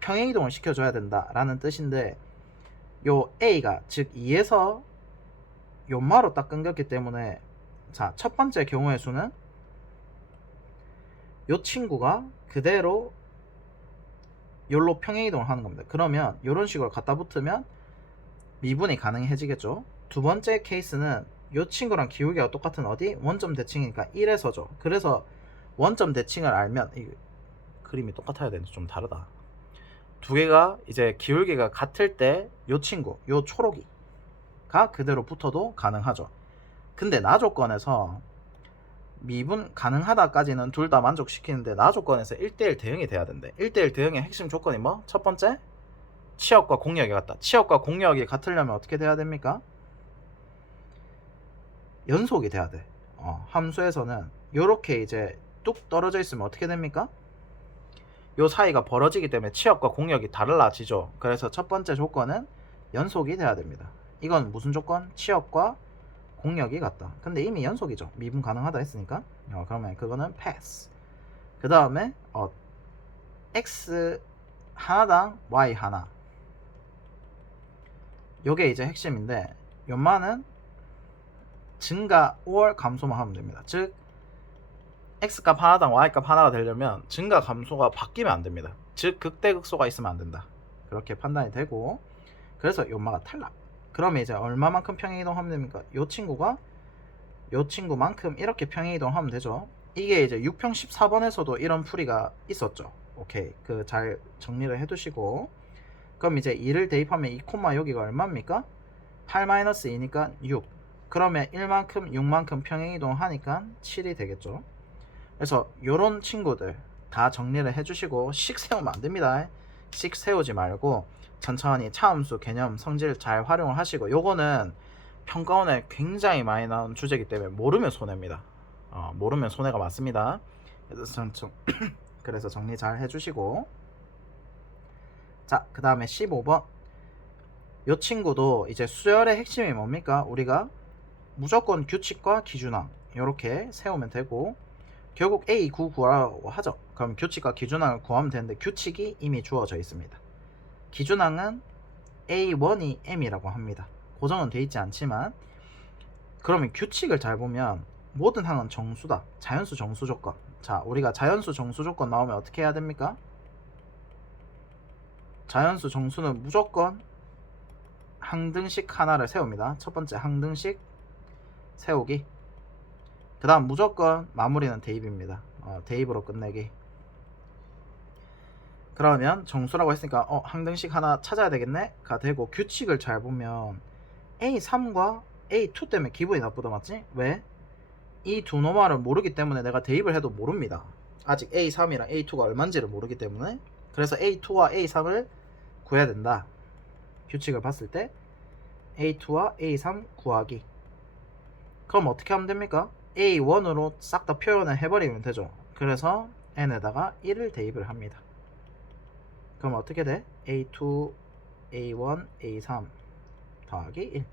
평행이동을 시켜줘야 된다 라는 뜻인데 요 a가 즉 2에서 요마로 딱 끊겼기 때문에 자, 첫 번째 경우의 수는 요 친구가 그대로 요로 평행이동을 하는 겁니다. 그러면 요런 식으로 갖다 붙으면 미분이 가능해지겠죠. 두 번째 케이스는 요 친구랑 기울기가 똑같은 어디? 원점 대칭이니까 1에서죠. 그래서 원점 대칭을 알면 이 그림이 똑같아야 되는데 좀 다르다. 두 개가 이제 기울기가 같을 때 요 친구, 요 초록이가 그대로 붙어도 가능하죠. 근데 나 조건에서 미분 가능하다까지는 둘 다 만족시키는데 나 조건에서 1대1 대응이 돼야 된대. 1대1 대응의 핵심 조건이 뭐? 첫 번째, 치역과 공역이 같다. 치역과 공역이 같으려면 어떻게 돼야 됩니까? 연속이 돼야 돼. 함수에서는 요렇게 이제 뚝 떨어져 있으면 어떻게 됩니까? 요 사이가 벌어지기 때문에 치역과 공역이 달라지죠. 그래서 첫 번째 조건은 연속이 돼야 됩니다. 이건 무슨 조건? 치역과 공역이 같다. 근데 이미 연속이죠. 미분 가능하다 했으니까. 그러면 그거는 pass. 그 다음에 x 하나당 y 하나. 요게 이제 핵심인데 요만은 증가 or 감소만 하면 됩니다. 즉 x값 하나당 y값 하나가 되려면 증가 감소가 바뀌면 안 됩니다. 즉 극대극소가 있으면 안 된다. 그렇게 판단이 되고 그래서 요마가 탈락. 그러면 이제 얼마만큼 평행이동하면 됩니까? 요 친구가 요 친구만큼 이렇게 평행이동하면 되죠. 이게 이제 6평 14번에서도 이런 풀이가 있었죠. 오케이. 그 잘 정리를 해두시고 그럼 이제 2를 대입하면 2, 여기가 얼마입니까? 8-2니까 6. 그러면 1만큼 6만큼 평행이동하니까 7이 되겠죠. 그래서 요런 친구들 다 정리를 해주시고 식 세우면 안 됩니다. 식 세우지 말고 천천히 차함수 개념 성질 잘 활용을 하시고 요거는 평가원에 굉장히 많이 나온 주제이기 때문에 모르면 손해입니다. 모르면 손해가 많습니다. 그래서 정리 잘 해주시고 자, 그 다음에 15번 요 친구도 이제 수열의 핵심이 뭡니까? 우리가 무조건 규칙과 기준항 이렇게 세우면 되고 결국 A9 구하라고 하죠. 그럼 규칙과 기준항을 구하면 되는데 규칙이 이미 주어져 있습니다. 기준항은 A1이 M이라고 합니다. 고정은 되어 있지 않지만 그러면 규칙을 잘 보면 모든 항은 정수다. 자연수 정수 조건. 자, 우리가 자연수 정수 조건 나오면 어떻게 해야 됩니까? 자연수 정수는 무조건 항등식 하나를 세웁니다. 첫 번째 항등식 세우기. 그 다음 무조건 마무리는 대입입니다. 대입으로 끝내기. 그러면 정수라고 했으니까 항등식 하나 찾아야 되겠네 가 되고 규칙을 잘 보면 A3과 A2 때문에 기분이 나쁘다 맞지? 왜? 이 두 노말을 모르기 때문에 내가 대입을 해도 모릅니다. 아직 A3이랑 A2가 얼만지를 모르기 때문에 그래서 A2와 A3을 구해야 된다. 규칙을 봤을 때 A2와 A3 구하기. 그럼 어떻게 하면 됩니까? A1으로 싹 다 표현을 해버리면 되죠. 그래서 n에다가 1을 대입을 합니다. 그럼 어떻게 돼? A2, A1, A3 더하기 1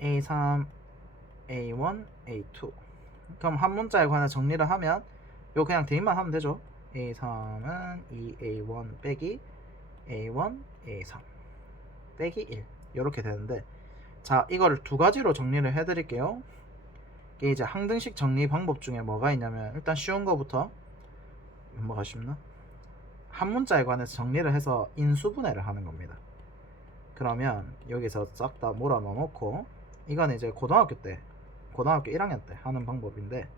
A3, A1, A2 그럼 한 문자에 관해 정리를 하면 요 그냥 대입만 하면 되죠. A3은 2A1 빼기 A1 A3 빼기 1 이렇게 되는데, 자 이거를 두 가지로 정리를 해 드릴게요. 이게 이제 항등식 정리 방법 중에 뭐가 있냐면, 일단 쉬운 거부터. 뭐가 쉽나? 한 문자에 관해서 정리를 해서 인수분해를 하는 겁니다. 그러면 여기서 싹 다 몰아 넣어 놓고, 이건 이제 고등학교 1학년 때 하는 방법인데,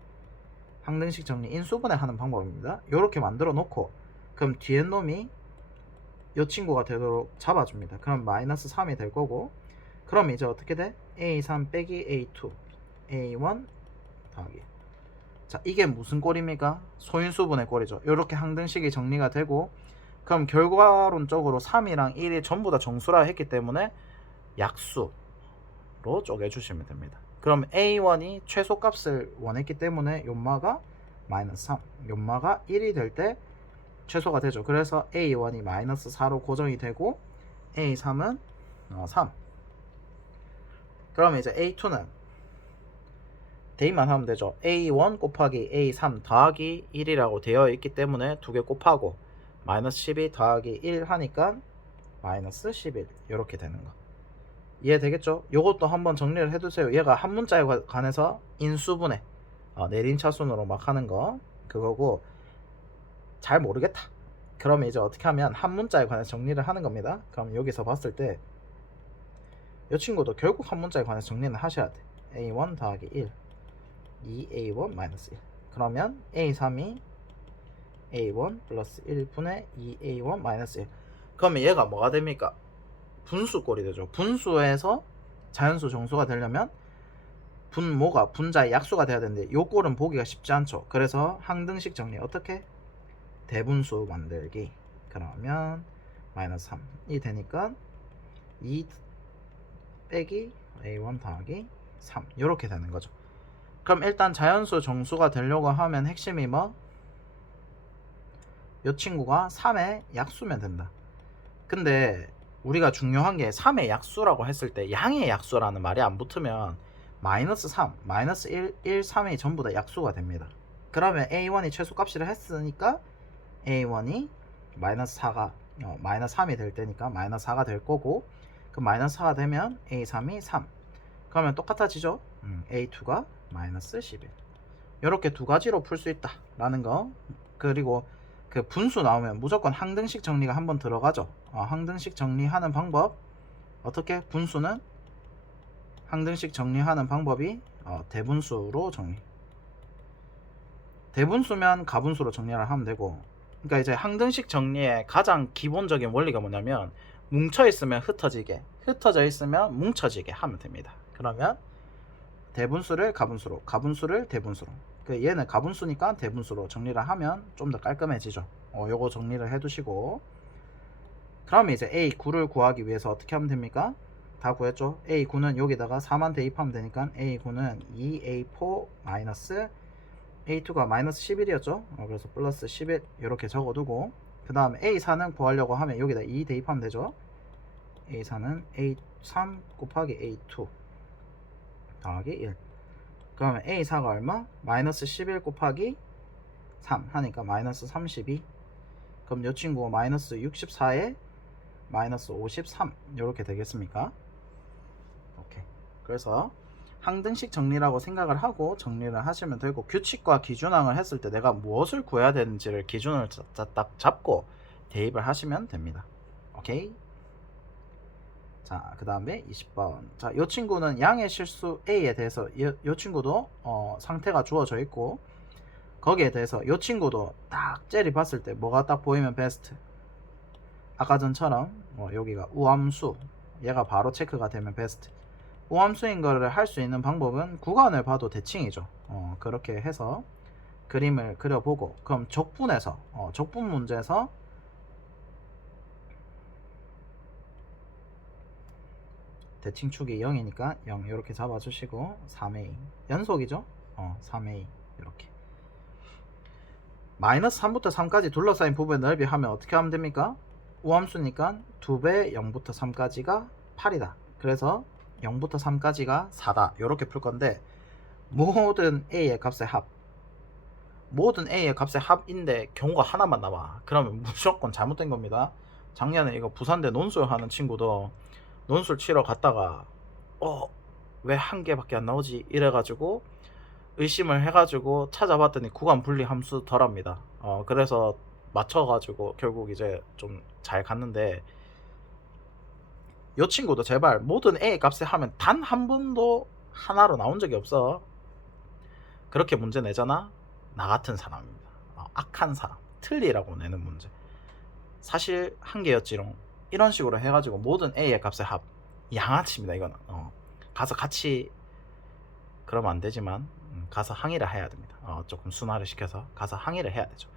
항등식 정리 인수분해 하는 방법입니다. 이렇게 만들어 놓고, 그럼 뒤에 놈이 이 친구가 되도록 잡아줍니다. 그럼 마이너스 3이 될 거고, 그럼 이제 어떻게 돼? A3 빼기 A2 A1 더하기. 자 이게 무슨 꼴입니까? 소인수분의 꼴이죠. 이렇게 항등식이 정리가 되고, 그럼 결과론적으로 3이랑 1이 전부 다 정수라 했기 때문에 약수로 쪼개주시면 됩니다. 그럼 A1이 최소값을 원했기 때문에 요마가 마이너스 3, 요마가 1이 될 때 최소가 되죠. 그래서 A1이 마이너스 4로 고정이 되고, A3은 3. 그러면 이제 A2는 대입만 하면 되죠. A1 곱하기 A3 더하기 1이라고 되어 있기 때문에 두 개 곱하고 마이너스 12 더하기 1 하니까 마이너스 11 이렇게 되는 거 이해되겠죠? 요것도 한번 정리를 해두세요. 얘가 한 문자에 관해서 인수분해 내림차순으로 막 하는 거 그거고, 잘 모르겠다 그러면 이제 어떻게 하면 한 문자에 관해서 정리를 하는 겁니다. 그럼 여기서 봤을 때 이 친구도 결국 한 문자에 관해서 정리는 하셔야 돼. A1 더하기 1 2A1 마이너스 1. 그러면 A3이 A1 플러스 1분의 2A1 마이너스 1. 그러면 얘가 뭐가 됩니까? 분수꼴이 되죠. 분수에서 자연수 정수가 되려면 분모가 분자의 약수가 돼야 되는데 요 꼴은 보기가 쉽지 않죠. 그래서 항등식 정리 어떻게? 대분수 만들기. 그러면 마이너스 3이 되니까 2 빼기 A1 더하기 3 이렇게 되는 거죠. 그럼 일단 자연수 정수가 되려고 하면 핵심이 뭐? 이 친구가 3의 약수면 된다. 근데 우리가 중요한 게 3의 약수라고 했을 때 양의 약수라는 말이 안 붙으면 마이너스 3, 마이너스 1, 1, 3이 전부 다 약수가 됩니다. 그러면 A1이 최소값이라 했으니까 A1이 마이너스 4가 마이너스 3이 될 때니까 마이너스 4가 될 거고, 그 마이너스 4가 되면 A3이 3. 그러면 똑같아지죠? A2가 마이너스 11. 이렇게 두 가지로 풀 수 있다 라는 거. 그리고 그 분수 나오면 무조건 항등식 정리가 한번 들어가죠. 항등식 정리하는 방법 어떻게? 분수는 항등식 정리하는 방법이 대분수로 정리. 대분수면 가분수로 정리를 하면 되고, 그러니까 이제 항등식 정리의 가장 기본적인 원리가 뭐냐면 뭉쳐 있으면 흩어지게, 흩어져 있으면 뭉쳐지게 하면 됩니다. 그러면 대분수를 가분수로, 가분수를 대분수로. 얘는 가분수니까 대분수로 정리를 하면 좀 더 깔끔해지죠. 요거 정리를 해두시고, 그러면 이제 A9를 구하기 위해서 어떻게 하면 됩니까? 다 구했죠? A9는 여기다가 4만 대입하면 되니까 A9는 2A4 마이너스 A2가 마이너스 11이었죠? 그래서 플러스 11 이렇게 적어두고, 그 다음에 A4는 구하려고 하면 여기다 2 대입하면 되죠? A4는 A3 곱하기 A2 더하기 1. 그러면 A4가 얼마? 마이너스 11 곱하기 3 하니까 마이너스 32. 그럼 이 친구가 마이너스 64에 마이너스 53 이렇게 되겠습니까? 오케이. 그래서 항등식 정리라고 생각을 하고 정리를 하시면 되고, 규칙과 기준항을 했을 때 내가 무엇을 구해야 되는지를 기준을 딱 잡고 대입을 하시면 됩니다. 오케이. 자, 그 다음에 20번. 자, 이 친구는 양의 실수 A에 대해서 이 친구도 상태가 주어져 있고, 거기에 대해서 이 친구도 딱 젤이 봤을 때 뭐가 딱 보이면 베스트? 아까 전처럼 여기가 우함수, 얘가 바로 체크가 되면 베스트. 우함수인 거를 할 수 있는 방법은 구간을 봐도 대칭이죠. 그렇게 해서 그림을 그려보고, 그럼 적분에서 적분 문제에서 대칭축이 0이니까 0 이렇게 잡아주시고, 3a 연속이죠. 3a 이렇게 마이너스 3부터 3까지 둘러싸인 부분의 넓이 하면 어떻게 하면 됩니까? 우함수니까 2배 0부터 3까지가 8이다. 그래서 0부터 3까지가 4다. 이렇게 풀 건데, 모든 a의 값의 합, 모든 a의 값의 합인데 경우가 하나만 나와. 그러면 무조건 잘못된 겁니다. 작년에 이거 부산대 논술 하는 친구도 논술 치러 갔다가 왜 한 개밖에 안 나오지 이래가지고 의심을 해가지고 찾아봤더니 구간 분리 함수더랍니다. 그래서 맞춰가지고 결국 이제 좀 잘 갔는데, 요 친구도 제발 모든 a 값에 하면 단 한 번도 하나로 나온 적이 없어. 그렇게 문제 내잖아? 나 같은 사람입니다. 악한 사람, 틀리라고 내는 문제. 사실 한 개였지롱. 이런 식으로 해가지고 모든 a의 값의 합, 양아치입니다 이거는. 가서 같이, 그러면 안 되지만 가서 항의를 해야 됩니다. 조금 순화를 시켜서 가서 항의를 해야 되죠.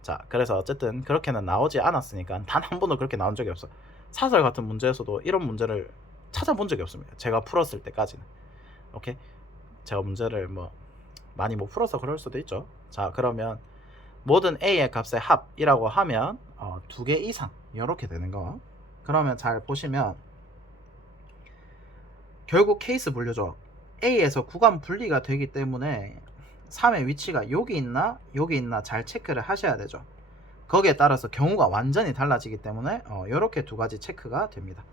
자, 그래서 어쨌든 그렇게는 나오지 않았으니까 단 한 번도 그렇게 나온 적이 없어. 사설 같은 문제에서도 이런 문제를 찾아본 적이 없습니다. 제가 풀었을 때까지는. 오케이? 제가 문제를 뭐 많이 못 풀어서 그럴 수도 있죠. 자, 그러면 모든 a의 값의 합이라고 하면 두 개 이상 이렇게 되는 거. 그러면 잘 보시면 결국 케이스 분류죠. a에서 구간 분리가 되기 때문에 3의 위치가 여기 있나 여기 있나 잘 체크를 하셔야 되죠. 거기에 따라서 경우가 완전히 달라지기 때문에 이렇게 두 가지 체크가 됩니다.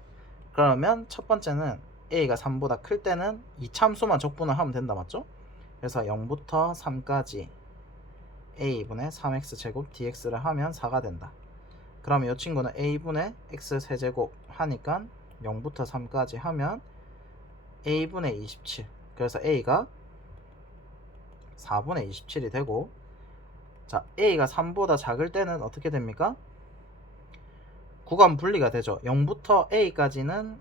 그러면 첫 번째는 a가 3보다 클 때는 이 참수만 적분을 하면 된다, 맞죠? 그래서 0부터 3까지 a분의 3x 제곱 dx를 하면 4가 된다. 그러면 이 친구는 a분의 x 세제곱 하니까 0부터 3까지 하면 a분의 27, 그래서 a가 4분의 27이 되고, 자, a가 3보다 작을 때는 어떻게 됩니까? 구간 분리가 되죠. 0부터 a까지는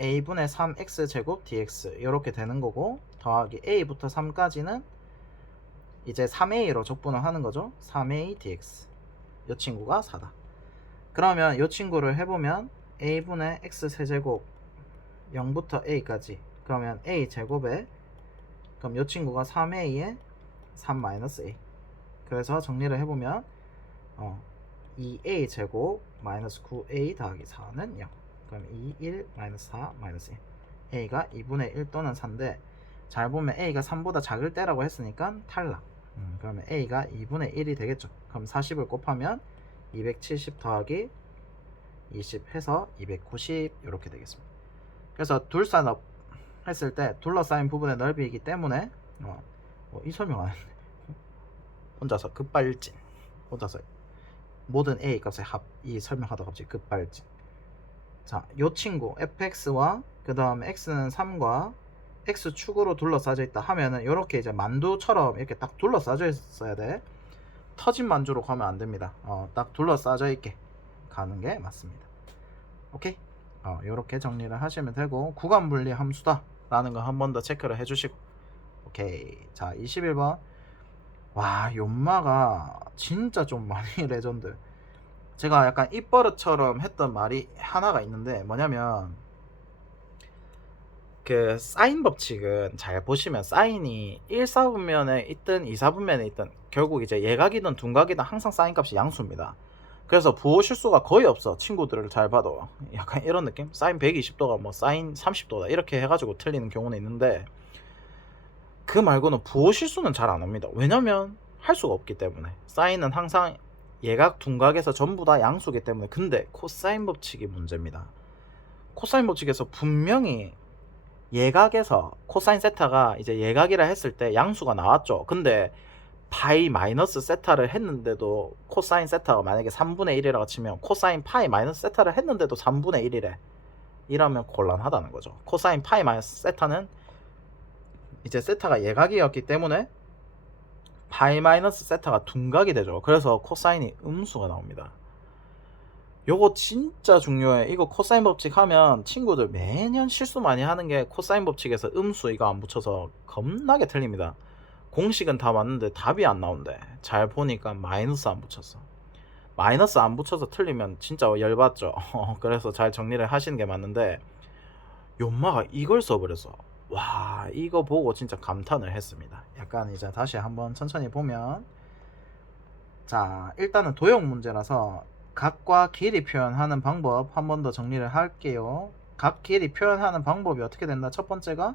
a분의 3x 제곱 dx 이렇게 되는 거고, 더하기 a부터 3까지는 이제 3a로 적분을 하는 거죠. 3a dx. 이 친구가 4다. 그러면 이 친구를 해보면 a분의 x 세제곱 0부터 a까지, 그러면 a 제곱에, 그럼 이 친구가 3a에 3-a. 그래서 정리를 해보면 2a 제곱 마이너스 9a 더하기 4는 0. 그럼 2, 1, 마이너스 4, 마이너스 1. a가 2분의 1 또는 4인데, 잘 보면 a가 3보다 작을 때라고 했으니까 탈락. 그러면 a가 2분의 1이 되겠죠. 그럼 40을 곱하면 270 더하기 20 해서 290 이렇게 되겠습니다. 그래서 둘산업 했을 때 둘러싸인 부분의 넓이이기 때문에 이 설명 안 했네. 혼자서 급발진, 혼자서 모든 a 값의 합, 이 설명하다 갑자기 급발진. 자, 요 친구 fx와 그 다음에 x는 3과 x축으로 둘러싸져 있다 하면은 이렇게 이제 만두처럼 이렇게 딱 둘러싸져 있어야 돼. 터진 만주로 가면 안 됩니다. 딱 둘러싸져 있게 가는 게 맞습니다. 오케이? 이렇게 정리를 하시면 되고, 구간 분리 함수다 라는 거 한 번 더 체크를 해주시고. 오케이. 자, 21번. 와, 연마가 진짜 좀 많이 레전드. 제가 약간 입버릇처럼 했던 말이 하나가 있는데, 뭐냐면 그 사인 법칙은 잘 보시면 사인이 1사분면에 있든 2사분면에 있든 결국 이제 예각이든 둔각이든 항상 사인 값이 양수입니다. 그래서 부호 실수가 거의 없어. 친구들을 잘 봐도 약간 이런 느낌? 사인 120도가 뭐 사인 30도다 이렇게 해가지고 틀리는 경우는 있는데, 그 말고는 부호 실수는 잘 안 합니다. 왜냐면 할 수가 없기 때문에. 사인은 항상 예각 둔각에서 전부 다 양수기 때문에. 근데 코사인 법칙이 문제입니다. 코사인 법칙에서 분명히 예각에서 코사인 세타가 이제 예각이라 했을 때 양수가 나왔죠. 근데 파이 마이너스 세타를 했는데도 코사인 세타가 만약에 3분의 1이라고 치면 코사인 파이 마이너스 세타를 했는데도 3분의 1이래. 이러면 곤란하다는 거죠. 코사인 파이 마이너스 세타는 이제 세타가 예각이었기 때문에 파이 마이너스 세타가 둔각이 되죠. 그래서 코사인이 음수가 나옵니다. 요거 진짜 중요해. 이거 코사인 법칙 하면 친구들 매년 실수 많이 하는 게 코사인 법칙에서 음수 이거 안 붙여서 겁나게 틀립니다. 공식은 다 맞는데 답이 안 나온대. 잘 보니까 마이너스 안 붙였어. 마이너스 안 붙여서 틀리면 진짜 열받죠. 그래서 잘 정리를 하시는 게 맞는데, 연마가 이걸 써버려서 와, 이거 보고 진짜 감탄을 했습니다. 약간 이제 다시 한번 천천히 보면, 자, 일단은 도형 문제라서 각과 길이 표현하는 방법 한 번 더 정리를 할게요. 각 길이 표현하는 방법이 어떻게 된다? 첫 번째가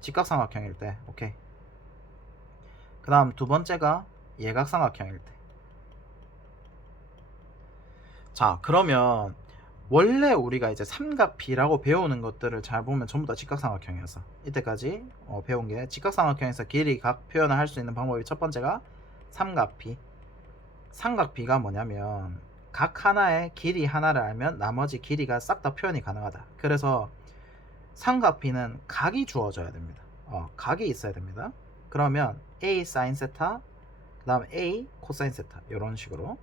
직각삼각형일 때. 오케이. 그 다음 두 번째가 예각삼각형일 때. 자, 그러면 원래 우리가 이제 삼각 B라고 배우는 것들을 잘 보면 전부 다 직각삼각형이었어. 이때까지 배운 게 직각삼각형에서 길이 각 표현을 할 수 있는 방법이 첫 번째가 삼각 B. 삼각 B가 뭐냐면 각 하나의 길이 하나를 알면 나머지 길이가 싹 다 표현이 가능하다. 그래서 삼각 B는 각이 주어져야 됩니다. 각이 있어야 됩니다. 그러면 A sin 세타, 그 다음 A 코사인 세타, 이런 식으로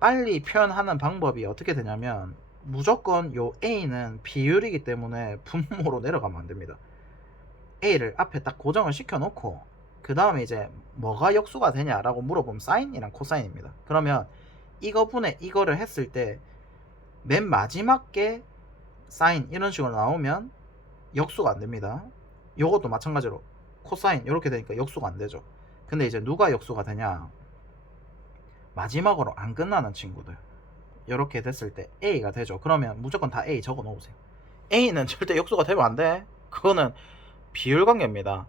빨리 표현하는 방법이 어떻게 되냐면 무조건 요 A는 비율이기 때문에 분모로 내려가면 안 됩니다. A를 앞에 딱 고정을 시켜 놓고 그 다음에 이제 뭐가 역수가 되냐라고 물어보면 사인이랑 코사인입니다. 그러면 이거분의 이거를 했을 때 맨 마지막 게 사인 이런 식으로 나오면 역수가 안 됩니다. 요것도 마찬가지로 코사인 이렇게 되니까 역수가 안 되죠. 근데 이제 누가 역수가 되냐, 마지막으로 안 끝나는 친구들, 이렇게 됐을 때 A가 되죠. 그러면 무조건 다 A 적어 놓으세요. A는 절대 역수가 되면 안 돼. 그거는 비율 관계입니다.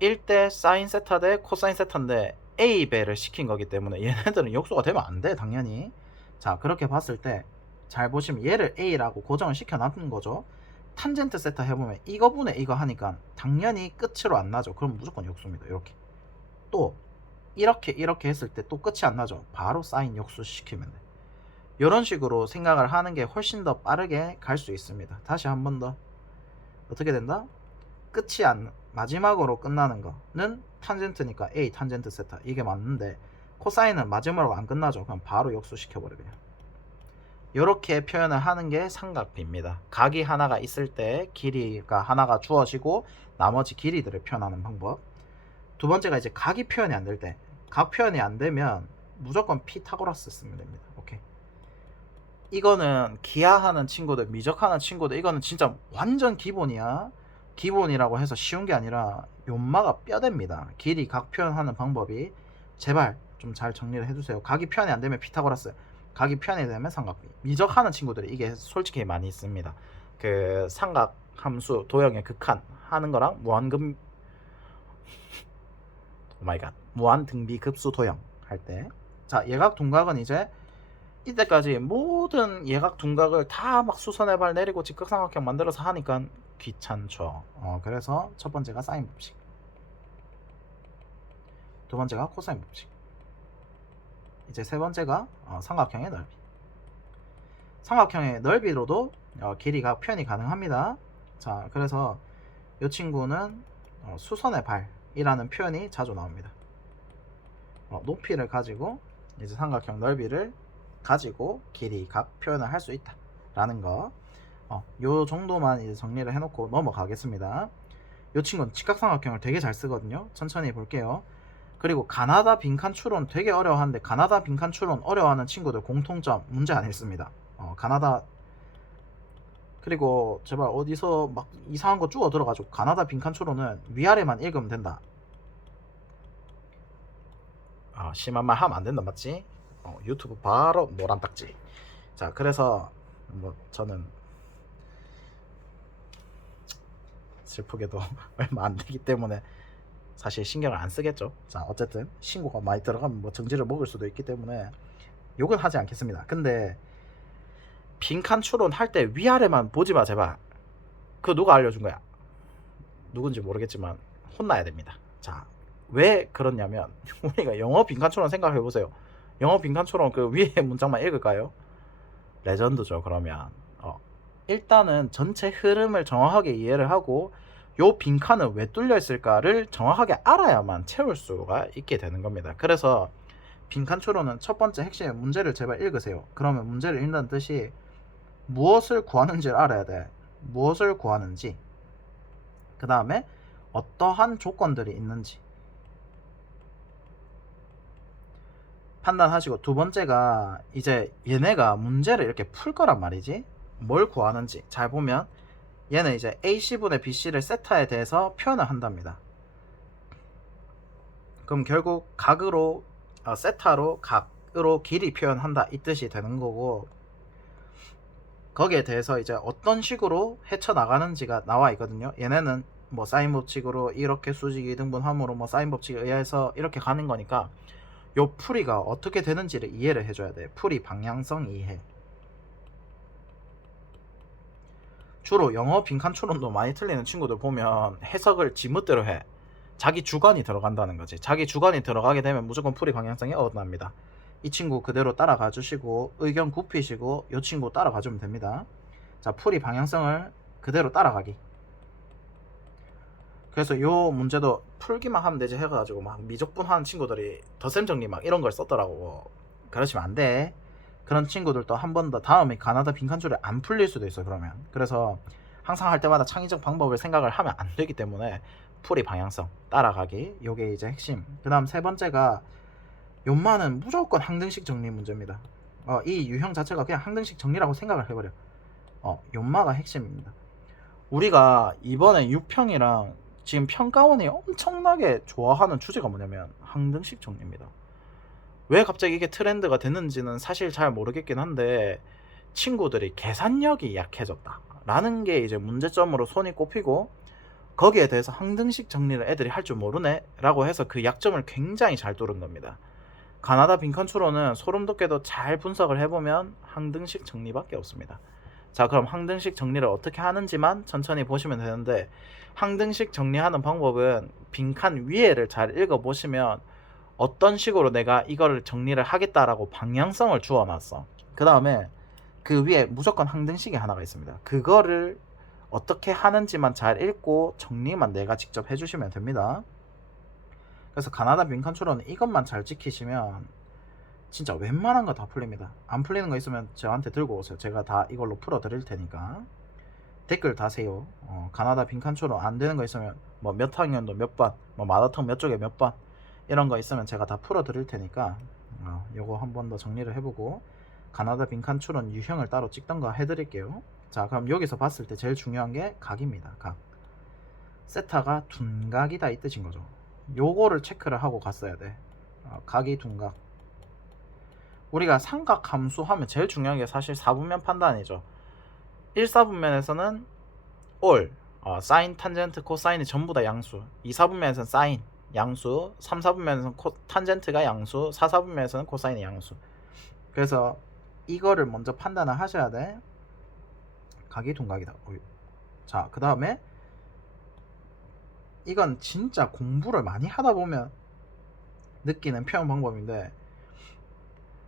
1대 사인 세타 대 코사인 세타인데 A배를 시킨 거기 때문에 얘네들은 역수가 되면 안 돼, 당연히. 자, 그렇게 봤을 때 잘 보시면 얘를 A라고 고정을 시켜 놨는 거죠. 탄젠트 세타 해보면 이거분의 이거 하니까 당연히 끝으로 안 나죠. 그럼 무조건 역수입니다. 이렇게 또 이렇게 했을 때 또 끝이 안 나죠. 바로 사인 역수 시키면 돼. 이런 식으로 생각을 하는 게 훨씬 더 빠르게 갈 수 있습니다. 다시 한 번 더. 어떻게 된다? 끝이 안, 마지막으로 끝나는 거는 탄젠트니까 A 탄젠트 세타, 이게 맞는데 코사인은 마지막으로 안 끝나죠. 그럼 바로 역수 시켜버려. 그냥 이렇게 표현을 하는 게 삼각비입니다. 각이 하나가 있을 때 길이가 하나가 주어지고 나머지 길이들을 표현하는 방법. 두 번째가 이제 각이 표현이 안 될 때, 각 표현이 안 되면 무조건 피타고라스 쓰면 됩니다. 오케이. 이거는 기하하는 친구들, 미적하는 친구들, 이거는 진짜 완전 기본이야. 기본이라고 해서 쉬운 게 아니라 연마가 뼈대입니다. 길이 각 표현하는 방법이. 제발 좀 잘 정리를 해주세요. 각이 표현이 안 되면 피타고라스, 각이 표현이 되면 삼각비. 미적하는 친구들이 이게 솔직히 많이 있습니다. 그 삼각 함수 도형의 극한 하는 거랑 무한급 오마이갓 무한 등비 급수 도형 할 때, 자, 예각 둔각은 이제 이때까지 모든 예각 둔각을 다 막 수선해발 내리고 직각삼각형 만들어서 하니까 귀찮죠. 그래서 첫 번째가 사인 법칙, 두 번째가 코사인 법칙, 이제 세 번째가 삼각형의 넓이. 삼각형의 넓이로도 길이가 표현이 가능합니다. 자, 그래서 이 친구는 수선의 발이라는 표현이 자주 나옵니다. 높이를 가지고 이제 삼각형 넓이를 가지고 길이 각 표현을 할 수 있다 라는 거, 요 정도만 이제 정리를 해놓고 넘어가겠습니다. 요 친구는 직각삼각형을 되게 잘 쓰거든요. 천천히 볼게요. 그리고 가나다 빈칸 추론 되게 어려워하는데, 가나다 빈칸 추론 어려워하는 친구들 공통점 문제 안 읽습니다. 가나다, 그리고 제발 어디서 막 이상한 거 주워 들어가지고 가나다 빈칸 추론은 위아래만 읽으면 된다. 심한 말 하면 안 된다, 맞지? 유튜브 바로 노란 딱지. 자, 그래서 뭐 저는 슬프게도 얼마 안 되기 때문에 사실 신경을 안 쓰겠죠. 자, 어쨌든 신고가 많이 들어가면 뭐 정지를 먹을 수도 있기 때문에 욕은 하지 않겠습니다. 근데 빈칸 추론 할 때 위아래만 보지 마, 제발. 그거 누가 알려준 거야? 누군지 모르겠지만 혼나야 됩니다. 자, 왜 그러냐면 우리가 영어 빈칸 추론 생각해 보세요. 영어 빈칸 추론 그 위에 문장만 읽을까요? 레전드죠. 그러면 일단은 전체 흐름을 정확하게 이해를 하고 요 빈칸은 왜 뚫려 있을까를 정확하게 알아야만 채울 수가 있게 되는 겁니다. 그래서 빈칸 추론은 첫 번째 핵심 문제를 제발 읽으세요. 그러면 문제를 읽는 뜻이 무엇을 구하는지를 알아야 돼. 무엇을 구하는지, 그 다음에 어떠한 조건들이 있는지 판단하시고, 두 번째가 이제 얘네가 문제를 이렇게 풀 거란 말이지. 뭘 구하는지 잘 보면 얘는 이제 AC분의 BC를 세타에 대해서 표현을 한답니다. 그럼 결국 각으로 세타로 각으로 길이 표현한다, 이 뜻이 되는 거고, 거기에 대해서 이제 어떤 식으로 헤쳐나가는지가 나와 있거든요. 얘네는 뭐 사인 법칙으로 이렇게 수직 이등분함으로 뭐 사인 법칙에 의해서 이렇게 가는 거니까 요 풀이가 어떻게 되는지를 이해를 해줘야 돼. 풀이 방향성 이해. 주로 영어 빈칸 추론도 많이 틀리는 친구들 보면 해석을 지멋대로 해. 자기 주관이 들어간다는 거지. 자기 주관이 들어가게 되면 무조건 풀이 방향성이 어긋납니다. 이 친구 그대로 따라가 주시고 의견 굽히시고 이 친구 따라가 주면 됩니다. 자, 풀이 방향성을 그대로 따라가기. 그래서 요 문제도 풀기만 하면 되지 해가지고 막 미적분 하는 친구들이 덧셈 정리 막 이런 걸 썼더라고. 그러시면 안 돼. 그런 친구들도 한 번 더 다음에 가나다 빈칸줄이 안 풀릴 수도 있어. 그러면 그래서 항상 할 때마다 창의적 방법을 생각을 하면 안 되기 때문에 풀이 방향성 따라가기, 요게 이제 핵심. 그 다음 세 번째가 요만은 무조건 항등식 정리 문제입니다. 이 유형 자체가 그냥 항등식 정리라고 생각을 해버려. 요마가 핵심입니다. 우리가 이번에 6평이랑 지금 평가원이 엄청나게 좋아하는 주제가 뭐냐면 항등식 정리입니다. 왜 갑자기 이게 트렌드가 됐는지는 사실 잘 모르겠긴 한데 친구들이 계산력이 약해졌다 라는 게 이제 문제점으로 손이 꼽히고, 거기에 대해서 항등식 정리를 애들이 할 줄 모르네 라고 해서 그 약점을 굉장히 잘 뚫은 겁니다. 가나다 빈칸 추론은 소름 돋게도 잘 분석을 해보면 항등식 정리밖에 없습니다. 자, 그럼 항등식 정리를 어떻게 하는지만 천천히 보시면 되는데, 항등식 정리하는 방법은 빈칸 위에를 잘 읽어보시면 어떤 식으로 내가 이거를 정리를 하겠다라고 방향성을 주어놨어. 그 다음에 그 위에 무조건 항등식이 하나가 있습니다. 그거를 어떻게 하는지만 잘 읽고 정리만 내가 직접 해주시면 됩니다. 그래서 가나다 빈칸 추론은 이것만 잘 지키시면 진짜 웬만한 거 다 풀립니다. 안 풀리는 거 있으면 저한테 들고 오세요. 제가 다 이걸로 풀어 드릴 테니까. 댓글 다세요. 가나다 빈칸 추론 안 되는 거 있으면 뭐 몇 학년도 몇 번, 뭐 마라톤 몇 쪽에 몇 번, 이런 거 있으면 제가 다 풀어 드릴 테니까 요거 한 번 더 정리를 해보고 가나다 빈칸 추론 유형을 따로 찍던가 해드릴게요. 자, 그럼 여기서 봤을 때 제일 중요한 게 각입니다. 각. 세타가 둔각이다 이 뜻인 거죠. 요거를 체크를 하고 갔어야 돼. 각이 둔각. 우리가 삼각 함수 하면 제일 중요한 게 사실 4분면 판단이죠. 1사분면에서는 all, 사인, 탄젠트, 코사인이 전부 다 양수. 2사분면에서는 사인, 양수. 3사분면에서는 탄젠트가 양수. 4사분면에서는 코사인이 양수. 그래서 이거를 먼저 판단을 하셔야 돼. 각이 둔각이다. 자, 그 다음에 이건 진짜 공부를 많이 하다 보면 느끼는 표현 방법인데,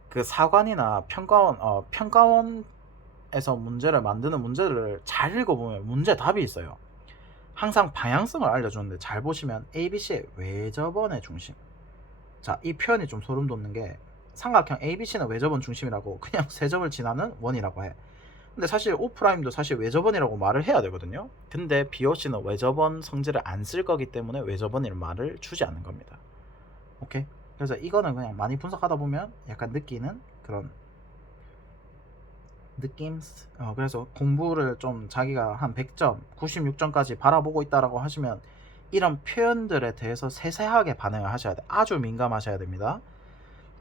그 사관이나 평가원에서 문제를 만드는 문제를 잘 읽어보면 문제 답이 있어요. 항상 방향성을 알려주는데 잘 보시면 ABC의 외접원의 중심. 자, 이 표현이 좀 소름 돋는 게 삼각형 ABC는 외접원 중심이라고 그냥 세 점을 지나는 원이라고 해. 근데 사실 O'도 사실 외접원이라고 말을 해야 되거든요. 근데 BOC는 외접원 성질을 안 쓸 거기 때문에 외접원이라는 말을 주지 않는 겁니다. 오케이? 그래서 이거는 그냥 많이 분석하다 보면 약간 느끼는 그런 느낌. 그래서 공부를 좀 자기가 한 100점, 96점까지 바라보고 있다라고 하시면 이런 표현들에 대해서 세세하게 반응을 하셔야 돼. 아주 민감하셔야 됩니다.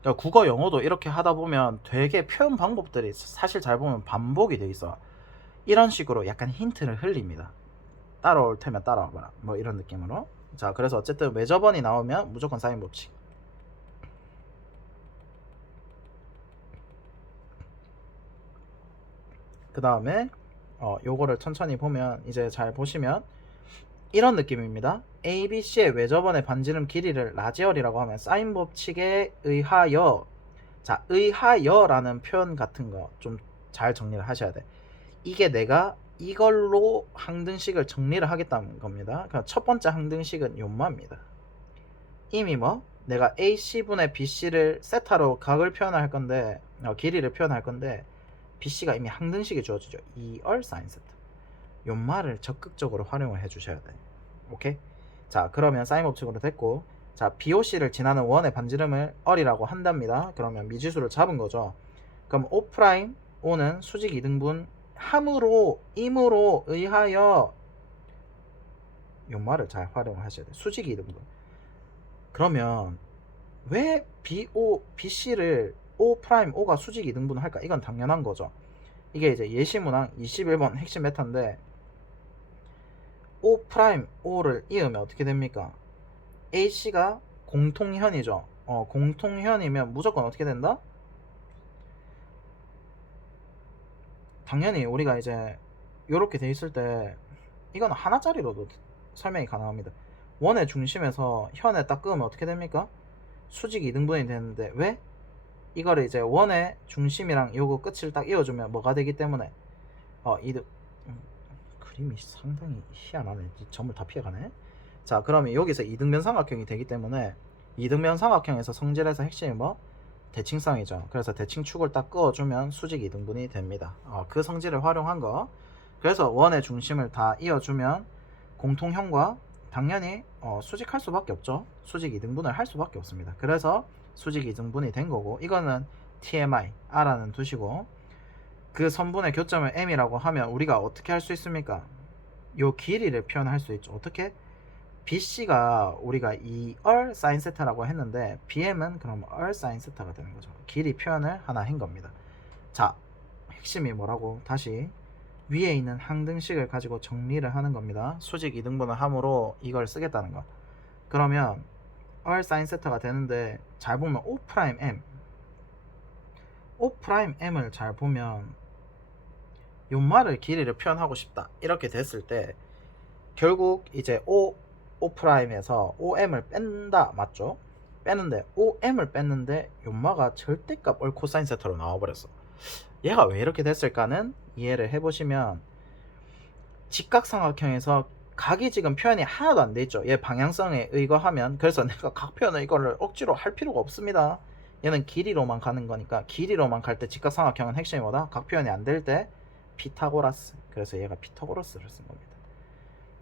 그러니까 국어 영어도 이렇게 하다 보면 되게 표현 방법들이 사실 잘 보면 반복이 돼 있어. 이런 식으로 약간 힌트를 흘립니다. 따라올 테면 따라와봐라, 뭐 이런 느낌으로. 자, 그래서 어쨌든 외접원이 나오면 무조건 사인 법칙. 그 다음에 요거를 천천히 보면 이제 잘 보시면 이런 느낌입니다. ABC의 외접원의 반지름 길이를 라지얼이라고 하면 사인 법칙에 의하여, 자, 의하여라는 표현 같은 거 좀 잘 정리를 하셔야 돼. 이게 내가 이걸로 항등식을 정리를 하겠다는 겁니다. 그러니까 첫 번째 항등식은 요마입니다. 이미 뭐 내가 AC분의 BC를 세타로 각을 표현할 건데, 길이를 표현할 건데 BC가 이미 항등식이 주어지죠. 2얼 사인 세타. 요 말을 적극적으로 활용을 해주셔야 돼. 오케이? 자, 그러면 사인 법칙으로 됐고, 자, BOC를 지나는 원의 반지름을 얼이라고 한답니다. 그러면 미지수를 잡은 거죠. 그럼 O', O는 수직 이등분 함으로, 임으로 의하여, 요 말을 잘 활용을 하셔야 돼. 수직 이등분. 그러면 왜 BC를 O', O가 수직 이등분을 할까? 이건 당연한 거죠. 이게 이제 예시문항 21번 핵심 메타인데, O 프라임 O를 이으면 어떻게 됩니까? AC가 공통현이죠. 공통현이면 무조건 어떻게 된다? 당연히 우리가 이제 이렇게 돼 있을 때 이건 하나짜리로도 설명이 가능합니다. 원의 중심에서 현에 딱 끄면 어떻게 됩니까? 수직이 2등분이 되는데 왜? 이거를 이제 원의 중심이랑 요거 끝을 딱 이어주면 뭐가 되기 때문에 이등 그림이 상당히 희한하네. 점을 다 피해가네. 자, 그러면 여기서 이등변 삼각형이 되기 때문에 이등변 삼각형에서 성질에서 핵심이 뭐? 대칭성이죠. 그래서 대칭축을 딱 그어주면 수직 이등분이 됩니다. 그 성질을 활용한 거. 그래서 원의 중심을 다 이어주면 공통형과 당연히 수직할 수밖에 없죠. 수직 이등분을 할 수밖에 없습니다. 그래서 수직 이등분이 된 거고, 이거는 TMI 알아는 두시고, 그 선분의 교점을 M이라고 하면 우리가 어떻게 할 수 있습니까? 요 길이를 표현할 수 있죠. 어떻게? BC가 우리가 2얼 사인 세타라고 했는데 BM은 그럼 얼 사인 세타가 되는 거죠. 길이 표현을 하나 한 겁니다. 자, 핵심이 뭐라고? 다시 위에 있는 항등식을 가지고 정리를 하는 겁니다. 수직 이등분을 함으로 이걸 쓰겠다는 거. 그러면 얼 사인 세타가 되는데 잘 보면 O 프라임 M, O 프라임 M을 잘 보면 요 말을 길이를 표현하고 싶다 이렇게 됐을 때 결국 이제 O 프라임에서 OM을 뺀다 맞죠? 빼는데 OM을 뺐는데 요마가 절대값 얼 코사인 세타로 나와버렸어. 얘가 왜 이렇게 됐을까는 이해를 해보시면 직각삼각형에서 각이 지금 표현이 하나도 안 돼 있죠. 얘 방향성에 의거하면. 그래서 내가 각 표현을 이거를 억지로 할 필요가 없습니다. 얘는 길이로만 가는 거니까 길이로만 갈 때 직각삼각형은 핵심이 뭐다? 각 표현이 안 될 때 피타고라스. 그래서 얘가 피타고라스를 쓴 겁니다.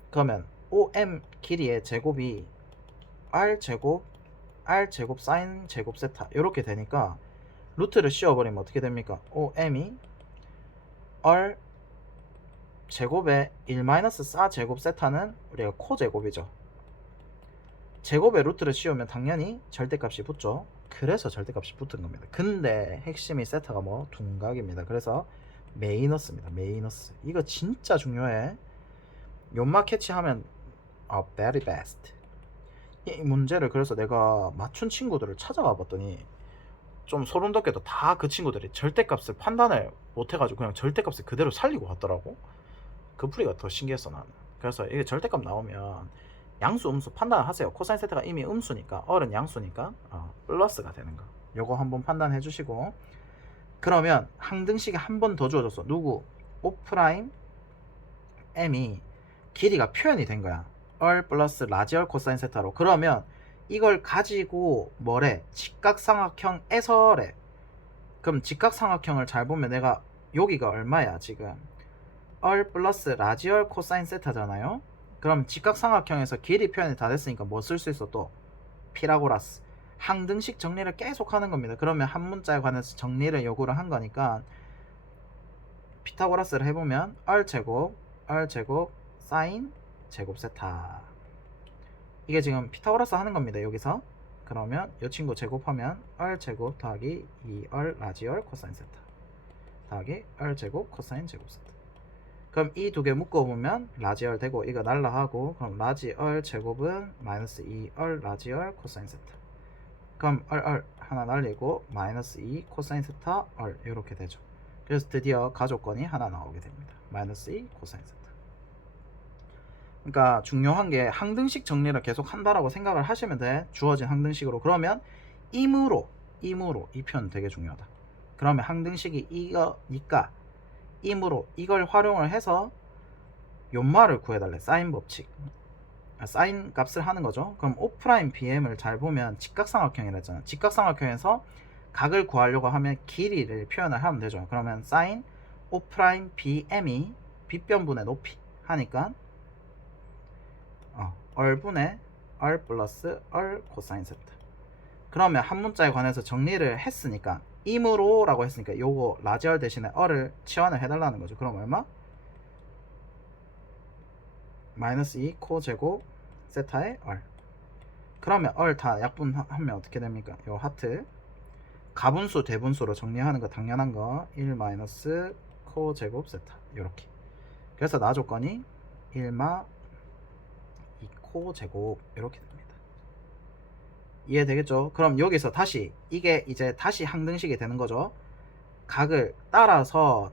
그러면 OM 길이의 제곱이 R제곱 사인 제곱 세타 이렇게 되니까 루트를 씌워버리면 어떻게 됩니까? OM이 R 제곱에 1-4 제곱 세타는 우리가 코제곱이죠. 제곱에 루트를 씌우면 당연히 절대값이 붙죠. 그래서 절대값이 붙은 겁니다. 근데 핵심이 세타가 뭐? 둔각입니다. 그래서 메이너스입니다. 메이너스. 이거 진짜 중요해. 요마 캐치하면 very best. 이 문제를 그래서 내가 맞춘 친구들을 찾아가 봤더니 좀 소름 돋게도 다 그 친구들이 절대값을 판단을 못해가지고 그냥 절대값을 그대로 살리고 갔더라고. 그 풀이가 더 신기했어 나는. 그래서 이게 절대값 나오면 양수 음수 판단을 하세요. 코사인 세타가 이미 음수니까 얼은 양수니까 플러스가 되는 거 요거 한번 판단해 주시고, 그러면 항등식이 한 번 더 주어졌어. 누구? O 프라임 M이 길이가 표현이 된 거야. 얼 플러스 라지얼 코사인 세타로. 그러면 이걸 가지고 뭐래? 직각삼각형에서래. 그럼 직각삼각형을 잘 보면 내가 여기가 얼마야 지금? 얼 플러스 라지얼 코사인 세타잖아요. 그럼 직각삼각형에서 길이 표현이 다 됐으니까 뭐 쓸 수 있어 또? 피라고라스. 항등식 정리를 계속 하는 겁니다. 그러면 한 문자에 관해서 정리를 요구를 한 거니까 피타고라스를 해보면 얼 제곱 사인 제곱 세타. 이게 지금 피타고라스 하는 겁니다. 여기서. 그러면 이 친구 제곱하면 얼 제곱 더하기 2얼 라지얼 코사인 세타 더하기 얼 제곱 코사인 제곱 세타. 그럼 이 두 개 묶어보면 라지얼 되고 이거 날라하고, 그럼 라지얼 제곱은 마이너스 2얼 라지얼 코사인 세타. 그럼 얼 하나 날리고 마이너스 2 코사인 세타 얼 이렇게 되죠. 그래서 드디어 가족권이 하나 나오게 됩니다. 마이너스 2 코사인 세타. 그러니까 중요한 게 항등식 정리를 계속 한다라고 생각을 하시면 돼. 주어진 항등식으로. 그러면 임으로 이 표현 되게 중요하다. 그러면 항등식이 이거니까 임으로 이걸 활용을 해서 요말을 구해달래. 사인 법칙. 사인 값을 하는 거죠. 그럼 O 프라임 BM을 잘 보면 직각삼각형이라 했잖아. 직각삼각형에서 각을 구하려고 하면 길이를 표현을 하면 되죠. 그러면 사인 O 프라임 BM이 빗변분의 높이 하니까 얼분의 얼 플러스 얼 코사인 세타. 그러면 한 문자에 관해서 정리를 했으니까 임으로 라고 했으니까 요거 라지얼 대신에 얼을 치환을 해달라는 거죠. 그럼 얼마? 마이너스 2 코제곱 세타의 얼. 그러면 얼 다 약분하면 어떻게 됩니까? 요 하트 가분수 대분수로 정리하는 거 당연한 거 1 마이너스 코제곱 세타 요렇게. 그래서 나 조건이 1마 코 제곱 이렇게 됩니다. 이해되겠죠? 그럼 여기서 다시 이게 이제 다시 항등식이 되는 거죠. 각을 따라서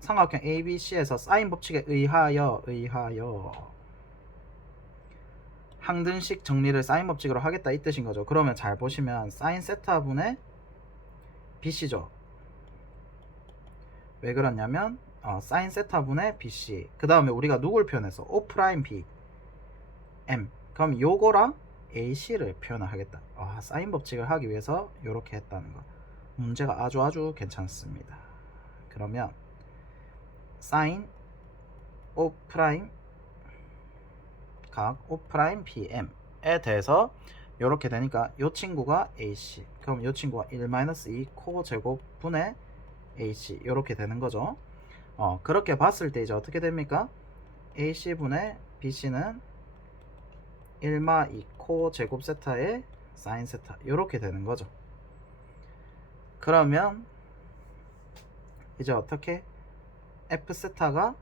삼각형 ABC에서 사인 법칙에 의하여 항등식 정리를 사인 법칙으로 하겠다 이 뜻인 거죠. 그러면 잘 보시면 사인 세타분의 BC죠. 왜 그러냐면 사인 세타분의 BC 그 다음에 우리가 누굴 표현해서 O 프라임 B M 그럼 요거랑 AC를 표현을 하겠다. 사인 법칙을 하기 위해서 이렇게 했다는 거. 문제가 아주 괜찮습니다. 그러면 사인 O 프라임 각 O 프라임 BM에 대해서 이렇게 되니까 이 친구가 AC 그럼 이 친구가 1-2 코 제곱 분의 AC 이렇게 되는 거죠. 그렇게 봤을 때 이제 어떻게 됩니까? AC분의 BC는 1-2 코 제곱 세타의 사인 세타 이렇게 되는 거죠. 그러면 이제 어떻게 F 세타가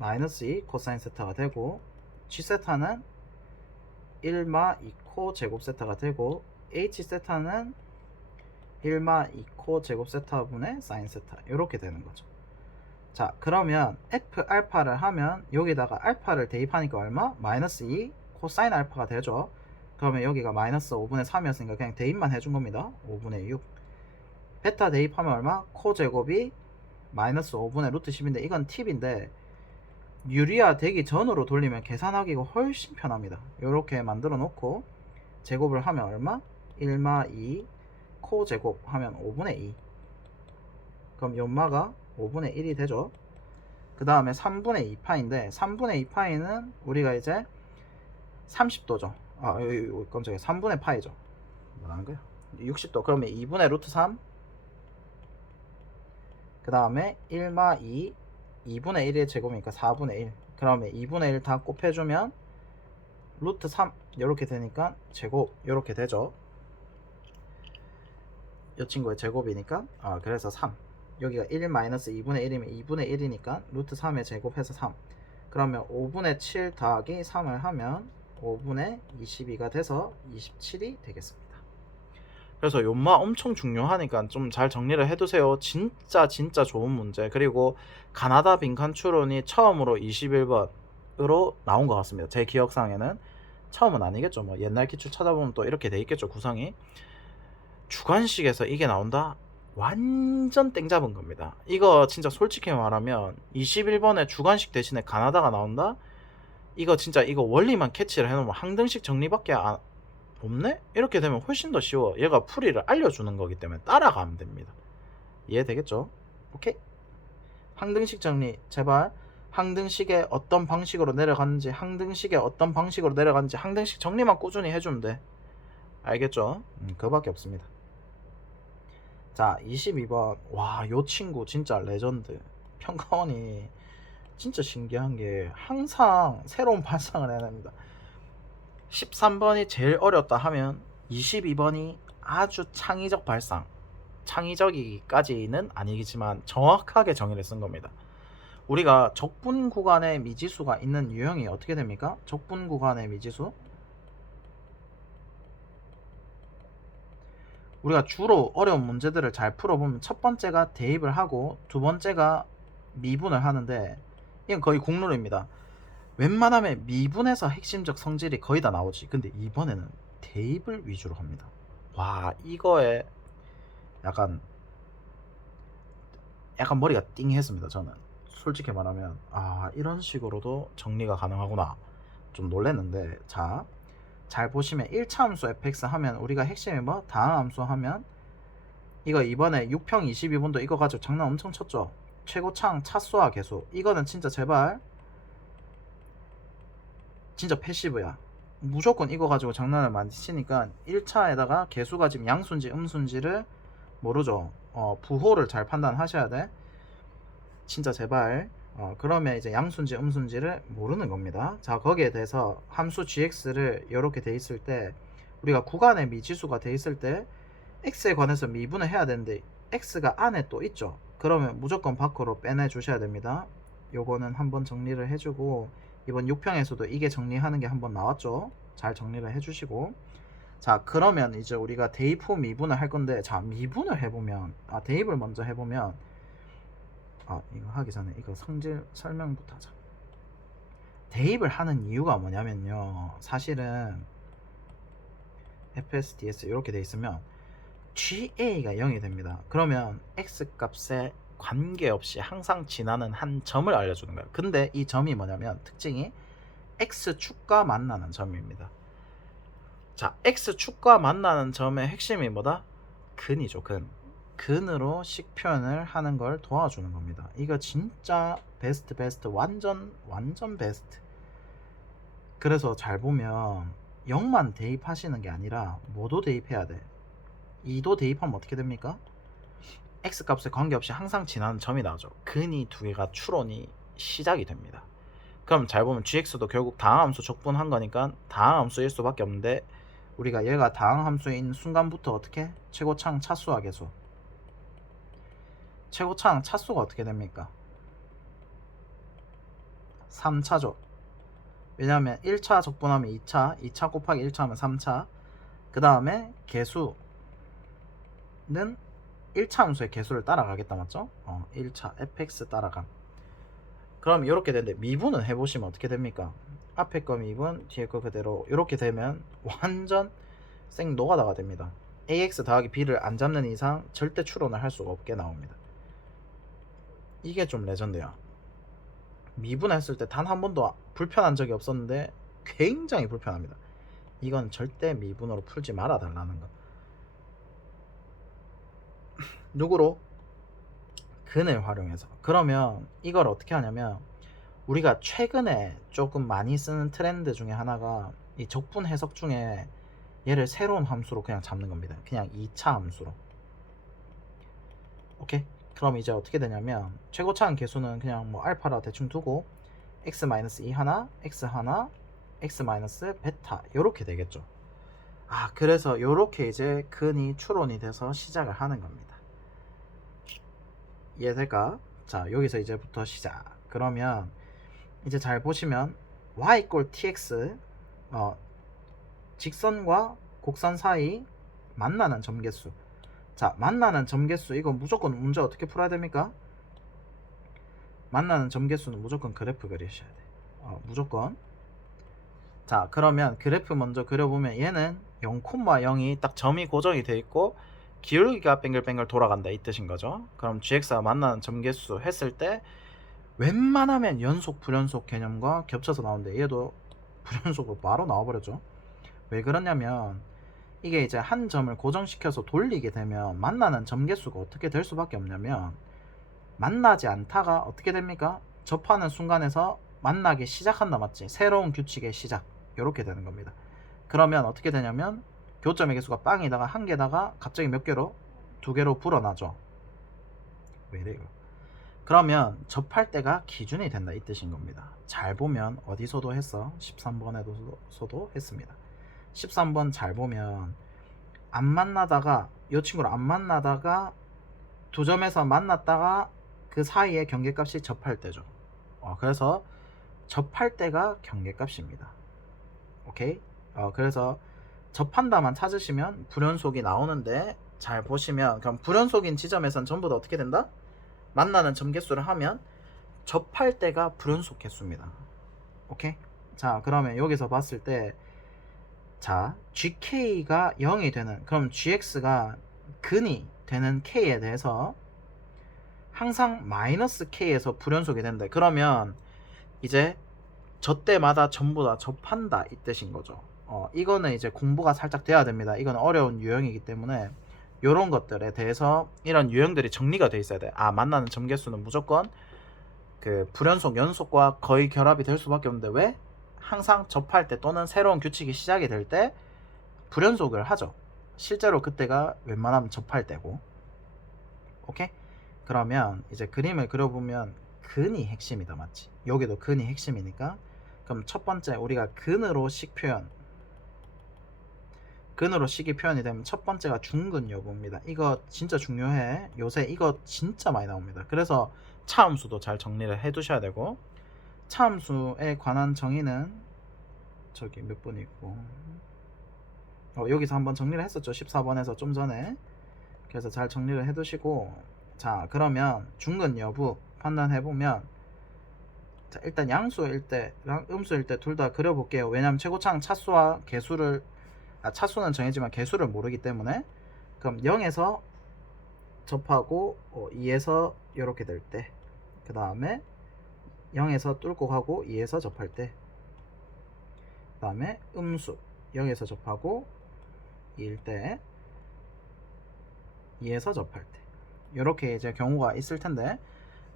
-2 코사인 세타가 되고 G 세타는 1-2 코 제곱 세타가 되고 H 세타는 1-2 코 제곱 세타분의 사인 세타 이렇게 되는 거죠. 자 그러면 F 알파를 하면 여기다가 알파를 대입하니까 얼마? -2 코사인 알파가 되죠. 그러면 여기가 -5분의 3이었으니까 그냥 대입만 해준 겁니다. 5분의 6 베타 대입하면 얼마? 코 제곱이 -5분의 루트 10인데 이건 팁인데 유리화 되기 전으로 돌리면 계산하기가 훨씬 편합니다. 이렇게 만들어 놓고 제곱을 하면 얼마? 1-2 코 제곱 하면 5분의 2 그럼 연마가 5분의 1이 되죠. 그 다음에 3분의 2파인데 3분의 2파이는 우리가 이제 30도죠. 깜짝이야. 3분의 파이죠. 뭐라는 거야? 60도. 그러면 2분의 루트 3 그 다음에 1-2 2분의 1의 제곱이니까 4분의 1 그러면 2분의 1 다 곱해주면 루트 3 이렇게 되니까 제곱 이렇게 되죠. 이 친구의 제곱이니까 그래서 3 여기가 1-2분의 1이면 2분의 1이니까 루트 3의 제곱해서 3 그러면 5분의 7 더하기 3을 하면 5분의 22가 돼서 27이 되겠습니다. 그래서 요마 엄청 중요하니까 좀 잘 정리를 해두세요. 진짜 좋은 문제. 그리고 가나다 빈칸 추론이 처음으로 21번으로 나온 것 같습니다. 제 기억상에는 처음은 아니겠죠. 뭐 옛날 기출 찾아보면 또 이렇게 돼 있겠죠. 구성이. 주관식에서 이게 나온다? 완전 땡 잡은 겁니다. 이거 진짜 솔직히 말하면 21번에 주관식 대신에 가나다가 나온다? 이거 진짜 이거 원리만 캐치를 해놓으면 항등식 정리밖에 없네? 이렇게 되면 훨씬 더 쉬워. 얘가 풀이를 알려주는 거기 때문에 따라가면 됩니다. 이해되겠죠? 오케이? 항등식 정리 제발 항등식에 어떤 방식으로 내려가는지 항등식 정리만 꾸준히 해주면 돼. 알겠죠? 그거밖에 없습니다. 자 22번 와 요 친구 진짜 레전드. 평가원이 진짜 신기한 게 항상 새로운 발상을 해냅니다. 13번이 제일 어렵다 하면 22번이 아주 창의적 발상, 창의적이기까지는 아니지만 정확하게 정의를 쓴 겁니다. 우리가 적분 구간에 미지수가 있는 유형이 어떻게 됩니까? 적분 구간의 미지수 우리가 주로 어려운 문제들을 잘 풀어보면 첫 번째가 대입을 하고 두 번째가 미분을 하는데 이건 거의 국룰입니다. 웬만하면 미분에서 핵심적 성질이 거의 다 나오지. 근데 이번에는 대입을 위주로 합니다. 와 이거에 약간 머리가 띵했습니다. 저는 솔직히 말하면 이런 식으로도 정리가 가능하구나 좀 놀랐는데 자 잘 보시면 1차 함수 fx 하면 우리가 핵심이 뭐 다항 함수 하면 이거 이번에 6평 22분도 이거 가지고 장난 엄청 쳤죠. 최고창 차수와 개수 이거는 진짜 제발 진짜 패시브야. 무조건 이거 가지고 장난을 많이 치니까 1차에다가 개수가 지금 양수인지 음수인지를 모르죠. 부호를 잘 판단하셔야 돼. 진짜 제발 그러면 이제 양수인지 음수인지를 모르는 겁니다. 자 거기에 대해서 함수 gx를 이렇게 돼 있을 때 우리가 구간의 미지수가 돼 있을 때 x에 관해서 미분을 해야 되는데 x가 안에 또 있죠. 그러면 무조건 밖으로 빼내 주셔야 됩니다. 요거는 한번 정리를 해주고 이번 6평에서도 이게 정리하는 게 한번 나왔죠. 잘 정리를 해주시고, 자 그러면 이제 우리가 대입 후 미분을 할 건데, 자 미분을 해보면, 대입을 먼저 해보면, 이거 하기 전에 이거 성질 설명부터 하자. 대입을 하는 이유가 뭐냐면요, 사실은 FSDS 이렇게 돼 있으면 GA가 0이 됩니다. 그러면 X 값에 관계없이 항상 지나는 한 점을 알려주는 거예요. 근데 이 점이 뭐냐면 특징이 X축과 만나는 점입니다. 자, X축과 만나는 점의 핵심이 뭐다? 근이죠, 근. 근으로 식 표현을 하는 걸 도와주는 겁니다. 이거 진짜 베스트 완전 베스트. 그래서 잘 보면 0만 대입하시는 게 아니라 뭐도 대입해야 돼. 2도 대입하면 어떻게 됩니까? X값에 관계없이 항상 지나는 점이 나오죠. 근이 두 개가 추론이 시작이 됩니다. 그럼 잘 보면 gx도 결국 다항함수 적분한 거니까 다항함수일 수밖에 없는데, 우리가 얘가 다항함수인 순간부터 어떻게? 최고차항 차수와 계수. 최고차항 차수가 어떻게 됩니까? 3차죠. 왜냐하면 1차 적분하면 2차, 2차 곱하기 1차 하면 3차, 그 다음에 개수는 1차 함수의 개수를 따라가겠다, 맞죠? 1차 fx 따라감. 그럼 이렇게 되는데, 미분은 해보시면 어떻게 됩니까? 앞에 거 미분, 뒤에 거 그대로 이렇게 되면 완전 생 노가다가 됩니다. ax 더하기 b를 안 잡는 이상 절대 추론을 할 수가 없게 나옵니다. 이게 좀 레전드야. 미분했을 때 단 한 번도 불편한 적이 없었는데 굉장히 불편합니다. 이건 절대 미분으로 풀지 말아 달라는 거. 누구로? 근을 활용해서. 그러면 이걸 어떻게 하냐면, 우리가 최근에 조금 많이 쓰는 트렌드 중에 하나가 이 적분 해석 중에 얘를 새로운 함수로 그냥 잡는 겁니다. 그냥 2차 함수로. 오케이? 그럼 이제 어떻게 되냐면, 최고차항 개수는 그냥 뭐 알파라 대충 두고 x-2 하나, x 하나, x- 베타 요렇게 되겠죠. 그래서 요렇게 이제 근이 추론이 돼서 시작을 하는 겁니다. 이해될까? 자, 여기서 이제부터 시작. 그러면 이제 잘 보시면 y = tx, 직선과 곡선 사이 만나는 점개수. 자, 만나는 점개수, 이거 무조건 문제 어떻게 풀어야 됩니까? 만나는 점개수는 무조건 그래프 그리셔야 돼. 무조건. 자, 그러면 그래프 먼저 그려보면 얘는 0,0이 딱 점이 고정이 돼 있고 기울기가 뱅글뱅글 돌아간다 이 뜻인 거죠. 그럼 gx가 만나는 점개수 했을 때 웬만하면 연속 불연속 개념과 겹쳐서 나오는데, 얘도 불연속으로 바로 나와버렸죠. 왜 그러냐면, 이게 이제 한 점을 고정시켜서 돌리게 되면 만나는 점개수가 어떻게 될 수밖에 없냐면, 만나지 않다가 어떻게 됩니까? 접하는 순간에서 만나기 시작한다, 맞지? 새로운 규칙의 시작, 이렇게 되는 겁니다. 그러면 어떻게 되냐면, 교점의 개수가 빵이다가 한 개다가 갑자기 몇 개로? 두 개로 불어나죠. 왜 이래요? 그러면 접할 때가 기준이 된다 이 뜻인 겁니다. 잘 보면 어디서도 했어? 13번에서도 했습니다. 13번 잘 보면 안 만나다가, 이 친구를 안 만나다가 두 점에서 만났다가 그 사이에 경계값이 접할 때죠. 그래서 접할 때가 경계값입니다. 오케이? 그래서 접한다만 찾으시면 불연속이 나오는데, 잘 보시면 그럼 불연속인 지점에선 전부 다 어떻게 된다? 만나는 점개수를 하면 접할 때가 불연속 개수입니다. 오케이? 자, 그러면 여기서 봤을 때, 자, gk가 0이 되는, 그럼 gx가 근이 되는 k에 대해서 항상 마이너스 k에서 불연속이 된다. 그러면 이제 저 때마다 전부 다 접한다 이 뜻인 거죠. 이거는 이제 공부가 살짝 돼야 됩니다. 이건 어려운 유형이기 때문에 요런 것들에 대해서 이런 유형들이 정리가 돼 있어야 돼. 만나는 점개수는 무조건 그 불연속 연속과 거의 결합이 될 수밖에 없는데, 왜? 항상 접할 때 또는 새로운 규칙이 시작이 될 때 불연속을 하죠. 실제로 그때가 웬만하면 접할 때고. 오케이? 그러면 이제 그림을 그려보면 근이 핵심이다, 맞지? 여기도 근이 핵심이니까, 그럼 첫 번째 우리가 근으로 식 표현, 근으로 식이 표현이 되면 첫 번째가 중근 여부입니다. 이거 진짜 중요해. 요새 이거 진짜 많이 나옵니다. 그래서 차함수도 잘 정리를 해 두셔야 되고, 차함수에 관한 정의는 저기 몇 번이 있고 여기서 한번 정리를 했었죠. 14번에서 좀 전에. 그래서 잘 정리를 해 두시고, 자 그러면 중근 여부 판단해보면, 자 일단 양수일 때랑 음수일 때 둘 다 그려볼게요. 왜냐면 최고차항 차수와 개수를 차수는 정해지만 개수를 모르기 때문에. 그럼 0에서 접하고 2에서 이렇게 될 때, 그 다음에 0에서 뚫고 가고 2에서 접할 때, 그 다음에 음수 0에서 접하고 2일 때, 2에서 접할 때, 이렇게 이제 경우가 있을 텐데,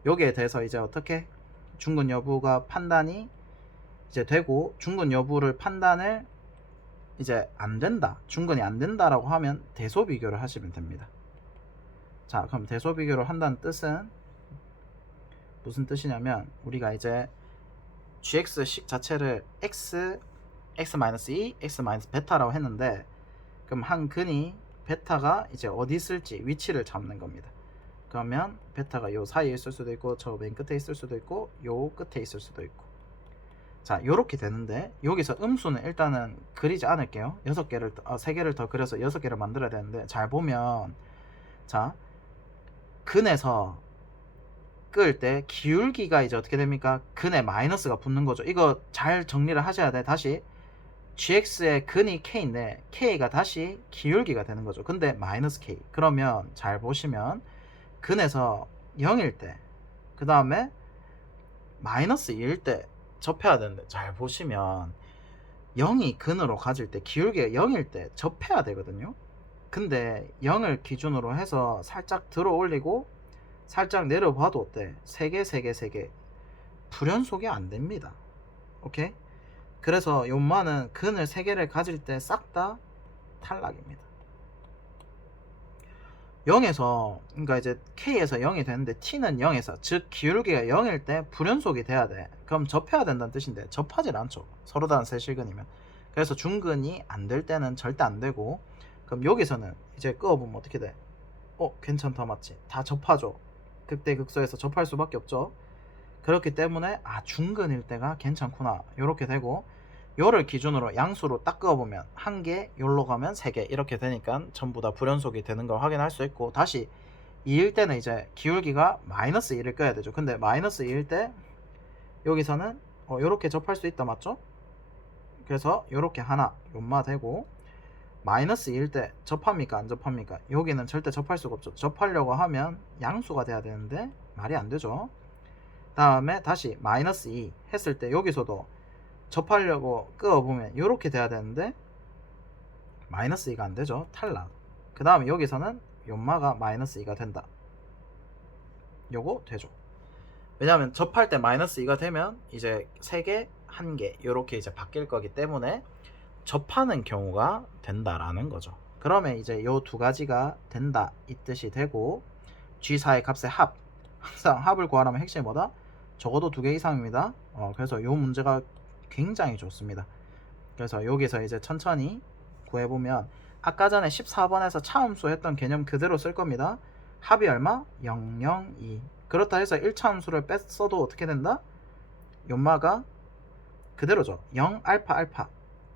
여기에 대해서 이제 어떻게 중근 여부가 판단이 이제 되고, 중근 여부를 판단을 이제 안 된다, 중근이 안 된다라고 하면 대소 비교를 하시면 됩니다. 자 그럼 대소 비교를 한다는 뜻은 무슨 뜻이냐면, 우리가 이제 gx식 자체를 x, x-2, x-베타라고 했는데, 그럼 한 근이 베타가 이제 어디 있을지 위치를 잡는 겁니다. 그러면 베타가 요 사이에 있을 수도 있고, 저 맨 끝에 있을 수도 있고, 요 끝에 있을 수도 있고. 자 요렇게 되는데, 여기서 음수는 일단은 그리지 않을게요. 3개를 더 그려서 6개를 만들어야 되는데, 잘 보면 자 근에서 끌 때 기울기가 이제 어떻게 됩니까? 근에 마이너스가 붙는 거죠. 이거 잘 정리를 하셔야 돼. 다시 gx의 근이 k인데 k가 다시 기울기가 되는 거죠. 근데 마이너스 k. 그러면 잘 보시면 근에서 0일 때, 그 다음에 마이너스 2일 때 접해야 되는데, 잘 보시면 0이 근으로 가질 때, 기울기가 0일 때 접해야 되거든요. 근데 0을 기준으로 해서 살짝 들어 올리고 살짝 내려봐도 어때? 3개, 3개, 3개 불연속이 안 됩니다. 오케이? 그래서 요만은 근을 3개를 가질 때 싹 다 탈락입니다. 0에서, 그러니까 이제 K에서 0이 되는데 T는 0에서, 즉 기울기가 0일 때 불연속이 돼야 돼. 그럼 접해야 된다는 뜻인데 접하질 않죠. 서로 다른 세실근이면. 그래서 중근이 안 될 때는 절대 안 되고, 그럼 여기서는 이제 끄어보면 어떻게 돼? 괜찮다, 맞지? 다 접하죠. 극대극소에서 접할 수밖에 없죠. 그렇기 때문에 중근일 때가 괜찮구나, 요렇게 되고, 요를 기준으로 양수로 딱 그어보면 1개, 요로 가면 3개 이렇게 되니까 전부 다 불연속이 되는 걸 확인할 수 있고, 다시 2일 때는 이제 기울기가 마이너스 1을 껴야 되죠. 근데 마이너스 2일 때 여기서는 요렇게 접할 수 있다, 맞죠? 그래서 요렇게 하나 요마 되고, 마이너스 2일 때 접합니까 안 접합니까? 여기는 절대 접할 수가 없죠. 접하려고 하면 양수가 돼야 되는데 말이 안 되죠. 다음에 다시 마이너스 2 했을 때 여기서도 접하려고 끄어보면 이렇게 돼야 되는데 마이너스 2가 안 되죠. 탈락. 그 다음에 여기서는 요마가 마이너스 2가 된다. 요거 되죠. 왜냐하면 접할 때 마이너스 2가 되면 이제 3개, 1개 이렇게 이제 바뀔 거기 때문에 접하는 경우가 된다라는 거죠. 그러면 이제 요 두 가지가 된다 이 뜻이 되고, G4의 값의 합, 항상 합을 구하려면 핵심이 뭐다? 적어도 2개 이상입니다. 그래서 요 문제가 굉장히 좋습니다. 그래서 여기서 이제 천천히 구해보면, 아까 전에 14번에서 차함수 했던 개념 그대로 쓸 겁니다. 합이 얼마? 0, 0, 2. 그렇다 해서 1차함수를 뺐어도 어떻게 된다? 요마가 그대로죠. 0, 알파, 알파.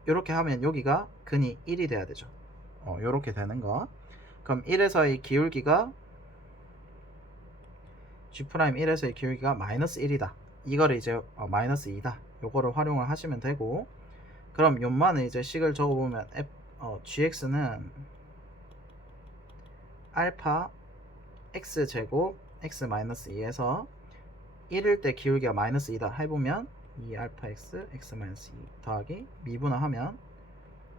이렇게 하면 여기가 근이 1이 돼야 되죠. 요렇게 되는 거. 그럼 1에서의 기울기가 G'1에서의 기울기가 마이너스 1이다. 이거를 이제 마이너스 2다. 요거를 활용을 하시면 되고, 그럼 요만은 이제 식을 적어보면 gx는 알파 x제곱 x-2에서 1일 때 기울기가 마이너스 2다 해보면 2알파 x x-2 더하기 미분화하면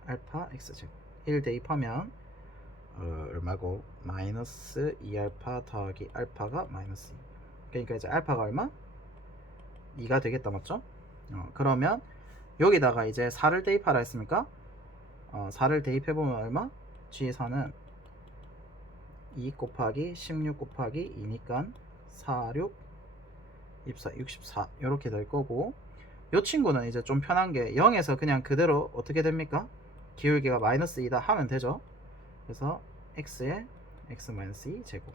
알파 x제곱 1 대입하면 얼마고? 마이너스 2알파 더하기 알파가 마이너스 2. 그러니까 이제 알파가 얼마? 2가 되겠다, 맞죠? 그러면 여기다가 이제 4를 대입하라 했습니까? 4를 대입해보면 얼마? G4는 2 곱하기 16 곱하기 2니까 4, 6, 24, 64 이렇게 될 거고, 요 친구는 이제 좀 편한 게 0에서 그냥 그대로 어떻게 됩니까? 기울기가 마이너스 2다 하면 되죠. 그래서 x에 x-2 제곱,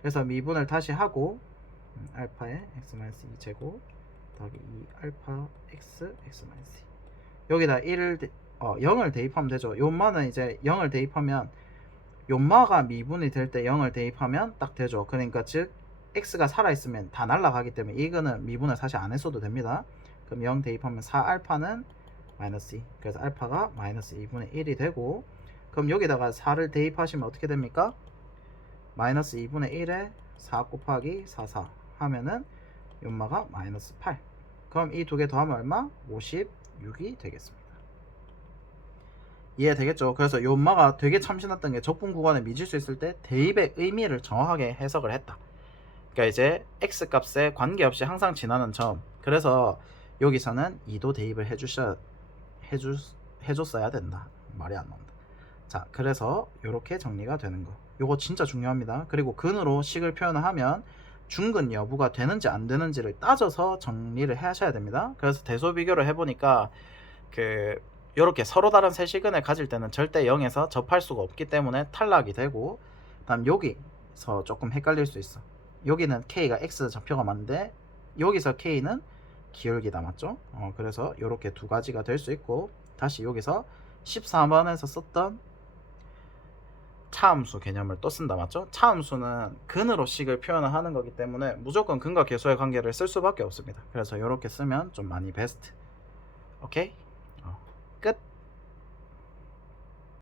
그래서 미분을 다시 하고 알파에 x-2 제곱 더하기 2 알파 x x 마이너스 2. 여기다 0을 대입하면 되죠. 요마는 이제 0을 대입하면 요마가 미분이 될 때 0을 대입하면 딱 되죠. 그러니까 즉 x가 살아있으면 다 날라가기 때문에 이거는 미분을 사실 안 했어도 됩니다. 그럼 0 대입하면 4알파는 마이너스 2. 그래서 알파가 마이너스 2분의 1이 되고, 그럼 여기다가 4를 대입하시면 어떻게 됩니까? 마이너스 2분의 1에 4 곱하기 4 하면은 요마가 마이너스 8. 그럼 이 두 개 더하면 얼마? 56이 되겠습니다. 이해되겠죠? 그래서 요마가 되게 참신했던 게 적분 구간에 미질수 있을 때 대입의 의미를 정확하게 해석을 했다. 그러니까 이제 x 값에 관계없이 항상 지나는 점. 그래서 여기서는 2도 대입을 해줬어야 된다. 말이 안 나온다. 자, 그래서 이렇게 정리가 되는 거. 요거 진짜 중요합니다. 그리고 근으로 식을 표현을 하면 중근 여부가 되는지 안 되는지를 따져서 정리를 하셔야 됩니다. 그래서 대소 비교를 해보니까 요렇게 서로 다른 세시근을 가질 때는 절대 0에서 접할 수가 없기 때문에 탈락이 되고, 다음 여기서 조금 헷갈릴 수 있어. 여기는 K가 X 좌표가 맞는데 여기서 K는 기울기다, 맞죠? 그래서 이렇게 두 가지가 될 수 있고, 다시 여기서 14번에서 썼던 차함수 개념을 또 쓴다, 맞죠? 차함수는 근으로 식을 표현을 하는 거기 때문에 무조건 근과 계수의 관계를 쓸 수밖에 없습니다. 그래서 이렇게 쓰면 좀 많이 베스트. 오케이? 끝.